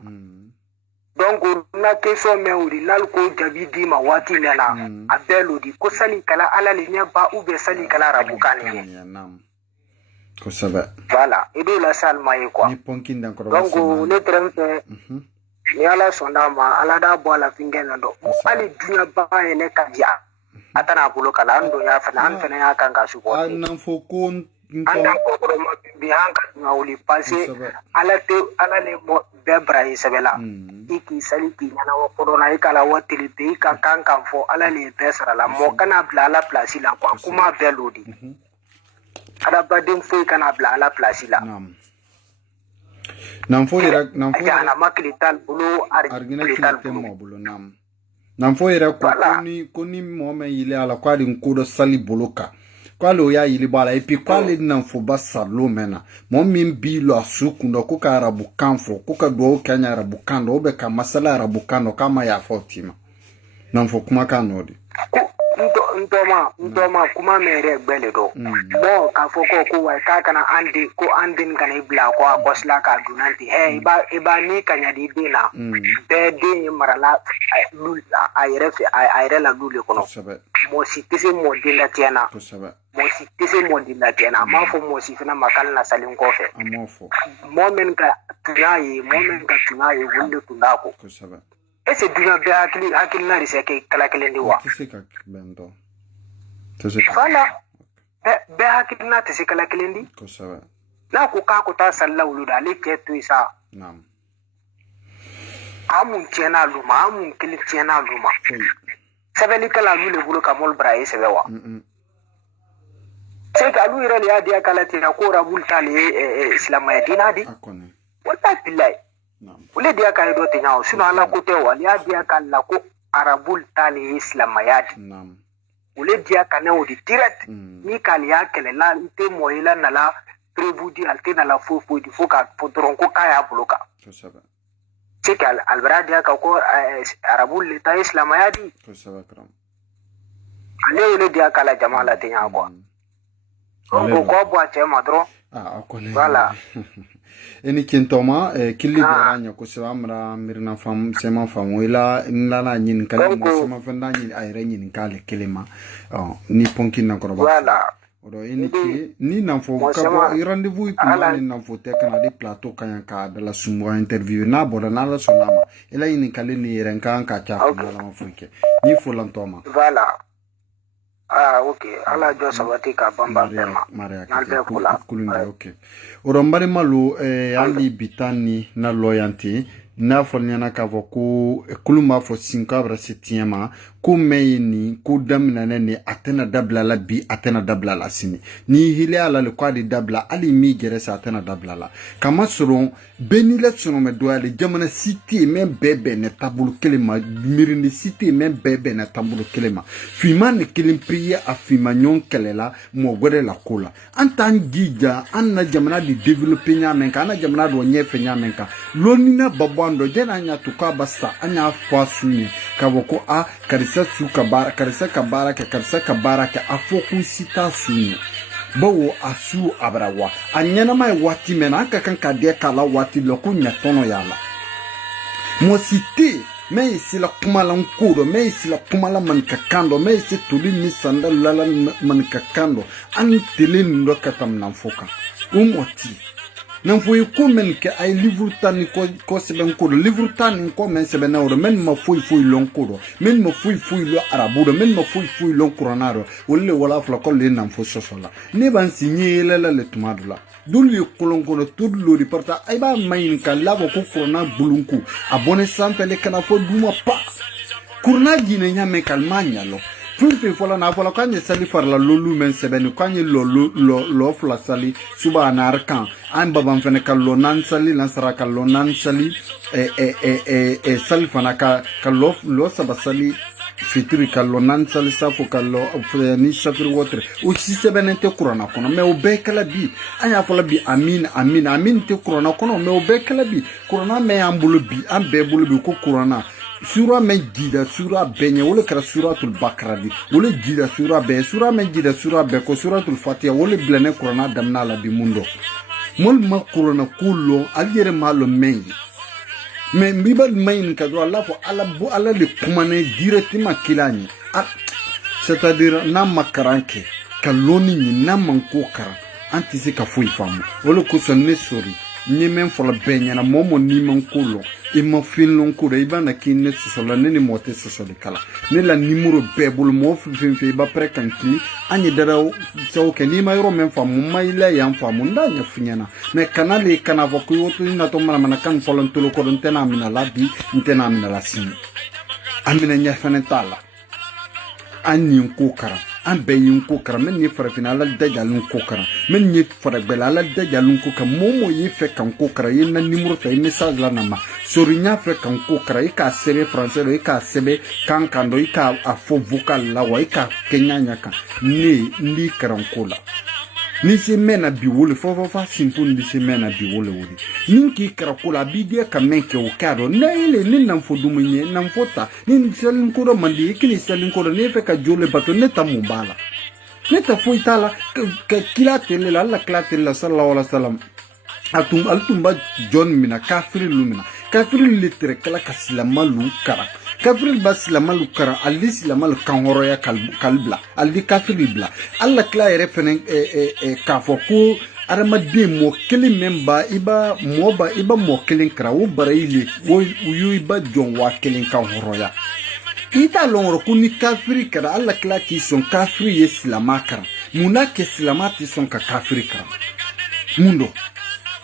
donc na question me wuri nal ko jabi di ma wati nena abelo di ko sali kala ala le nya ba u be sali kala rabukane nam ko saba voilà edo la salma e quoi ni ponkin dan ko donc le trempe ni ala sonda ma ala da bo ala fingena do ali dunya ba ene kadia atana bulo kala ando ya fana an fana ya kan ga su ko nan fo ko anda ko ko ma bi hanka na wuli passé ala te ala le mo bebra isabela iki sali ki na wo corona ikala watili be ka kan fo ala le besara la mo kana bla ala place la kwa kuma belodi ada badin fo kana bla ala place la nam fo ira nam fo ana maklital bulu argina mo bulu nam fo ira ko ni mo me ile ala kwa din ko do sali buluka kwalo ya yili bala epi kwale nan fo basalo mena mo min bi lo asukundo ko ka arabu kanfo ko ka do kanya arabu kando obe ka masala arabu kando kama ya fotima nan fo kuma kanodi ntoma kuma mere gbele do bo ka fo ko wa ka kana andi ko andin kana ibla ko akosla ka dunanti iba ni kanya di dina be de marala lul ayre la lule kono mo si tese mo dinda tiana mo si tese mo dinda tiana ma fo mo si fina makal na salin ko fe mo men ka tunayi wunde tunako ese dunya be akili na rise ke kala kelendi wa bendo fala be akili na tese kala kelendi ko sawa na ku ka ko ta sallahu da le ke tu isa nam amun tiena luma amun kili tiena luma sabeli kala lule bulu ka mol braye sebewa se ka lu ira ya dia kala tina ko rabul tali islam ya dinadi akone wala billahi ule dia ka do tinya sino ala ko te wali ya dia kala ko arabul tali islam ya nam ule dia kana odi direct ni kali ya kele la te moyela na la prebudi altena la fofo di foka podron ko kaya bloka to saba c'est albradia ka ko arabul lita islam ya di to saba kram ale ule dia kala jamala tinya ko ko bo ache madro akone voilà eni kentoma killi beranya ko samra mirna fam sema famuila nlana nyin kan sema fanda nyin ayre nyin kale kelema ni ponkin na ko voilà Odo iniki ni nanfo kabo rendez-vous kuma ni nanfo te kana di plateau kanyanka de la sumo interview na boda na la sonama ela ini kale ni renka ka cha na la mafrike ni folantoma voilà okay ala jo sabati ka bamba pema na kula okay odo mbari malu ali bitani na loyalty na folnyana ka voku kuluma fo sinkabra setiema ku meyni ku damna ne atena dabla la bi atena dabla la sini ni hile ala le kwadi dabla ali mi gere sa atena dabla la kama suron beni la suno me do ale jamana city men bebe ne tabulu kelema mirindi city men bebe ne tabulu kelema fima ne kelim priya afima nyon kelela mo gode la kola antan gija anna jamana di developer nya men kana jamana do nyefe nya men ka lonina babando jena nya tukabasa anya fasuni kaboko a karisa suka bara karisa kabara ke karisa kabara ke afoku sita sunu bawo asu abrawa anyana mai wati mena kan kadie kala wati loku nyatono yala mo cité mais ici la kumala nkuro mais ici la kumala mankakando mais ici tuli ni sandal lala mankakando an telin ndo katam namfoka umoti nanfo men ke ay livre tan ko seben ko livre tan ko men seben na men ma fuy lon ko men ma fuy lo arabu men ma fuy lon coronado wolle wala fla ko le nanfo sosola ne ban signé la le tumadula duli kolon ko tout lo riporta ay ba mayin ka labo ko corona bulunku abone sampe le kana fo duma pa corona gine nyame kalmanya lo Fulfi fola na fola kanye sali farla lolu men sebeni kanye lo fla sali suba anarkan an babam fene kallo nan sali lansara kallo nan sali sali fana kallo lo saba sali fitri kallo nan sali safo kallo ni shafir wotre o si sebene te kurana kono me o be kala bi anya fola bi amin te kurana kono me o be kala bi kurana me ambulu bi ambe bulu bi ko kurana sura men gida sura benye wole kara suratul bakradi wole gida sura men gida sura be ko suratul fatiha wole blene qur'ana damna la bi mundo mol ma qur'ana kullo aljere malo mengi mais mbibal mayin ka do Allah fo ala le kumane directement kilani c'est-à-dire na makaranke kaloni ni na manko kara anti ka foi famu wole ko sonne sori ni men fo la benye na momo ni mankulo ima filon ko re ibana kinne sosola neni mote sosole kala ne la numéro bebul mo fin ba prekanki anyi dara so ke ni mayro men fa mu mayla yam fa mu ndanya funyana me kanali kana voku wotu na to mana kan folon tulo ko don tena mina labi ntena mina la sin amina nya fanentala anyi ko kara an bayin ko kara men ni fara final dajalun ko kara men ni fara belala dajalun ko ka momo yi fe kan ko kara yin na numéro ta message la nama sorinya fe kan ko kara yi ka sebe français yi ka sebe kan kando yi ka afo vocal la wa yi ka kenya nyaka ni ndi karan ko la ni se mena bi wole fo simple ni se mena bi wole wole ninki kara ko la bi dia ka men ke o kado na ile ni nan fo dumunye nan fota ni selin ko do mandi kini selin ko do ne fe ka jole bato ne ta mubala ne ta fo itala ka kila tele la kila tele sallallahu alaihi wasallam altumba john mina kafiri lumina kafiri litre kala kaslamalu kara kafiri baslamalu kara ali slamalu kanhoro ya kalbla ali kafiri bla alla kla referen kafo ko arama de mo kele memba iba mo kelen kara wo baraili wo uyu iba jon wa kelen kanhoro ya ita longro kuni kafiri kara alla kla ki son kafiri yeslamakara munake slamati son ka kafiri kara mundo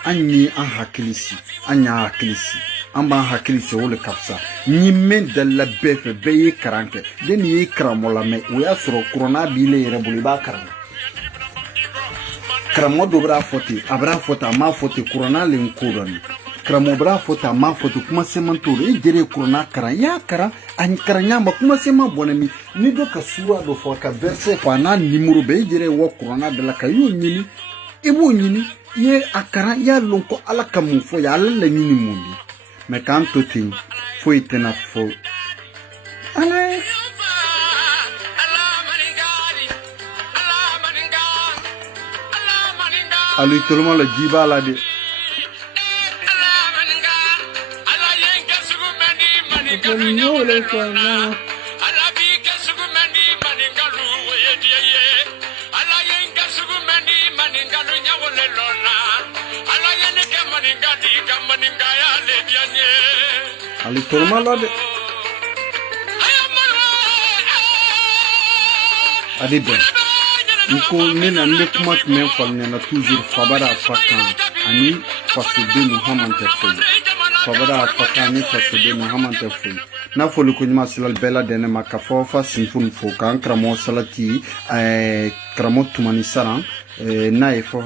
anyi an hakilisi anya hakilisi amba hakilisi wole kapsa ni men dalla befe be karanke den yi kramola me o ya soro corona bile yere buli ba karanga kramo dobra foti abra fota ma foti corona le nkurani kramo bra fota ma foti kuma semantore e jere corona karan ya kara an karanya ma kuma sema bonami ni do ka sura do fo ka verse fa na numéro be jere wo corona de la kayu nyini ibu nyini ye akara ya lonko ala kamu fo ya ala la nyini mundi me kanto tin fo itena fo ala alu tolma la jiba la de le lona ala yene ke maninga ya le bianye ali tormalade adibe nko nena ne kuma men falne na toujours fabara fakan ani fasudenu hamante foyi fabara fakan ni fasudenu hamante foyi na foli ko nyuma silal bela dene makafo fa sinfun fo kan kramo salati kramo tumani saran na e fa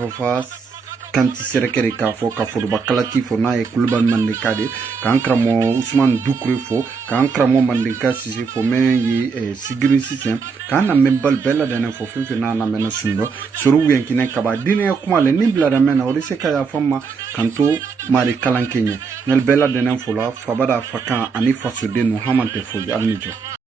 kanti serekere ka fo ka fo bakalati fo na e kulban mande kade kan kramo Usman Dukure fo kan kramo mande ka sisi fo men yi sigiri system kan na membal bela dene fo fin na na mena sundo suru wen kine ka ba dine kuma le ni bla da mena o se ka ya fama kanto mari kalankenya nel bela dene fo la fa bada fakan ani fasode no hamante fo alnijo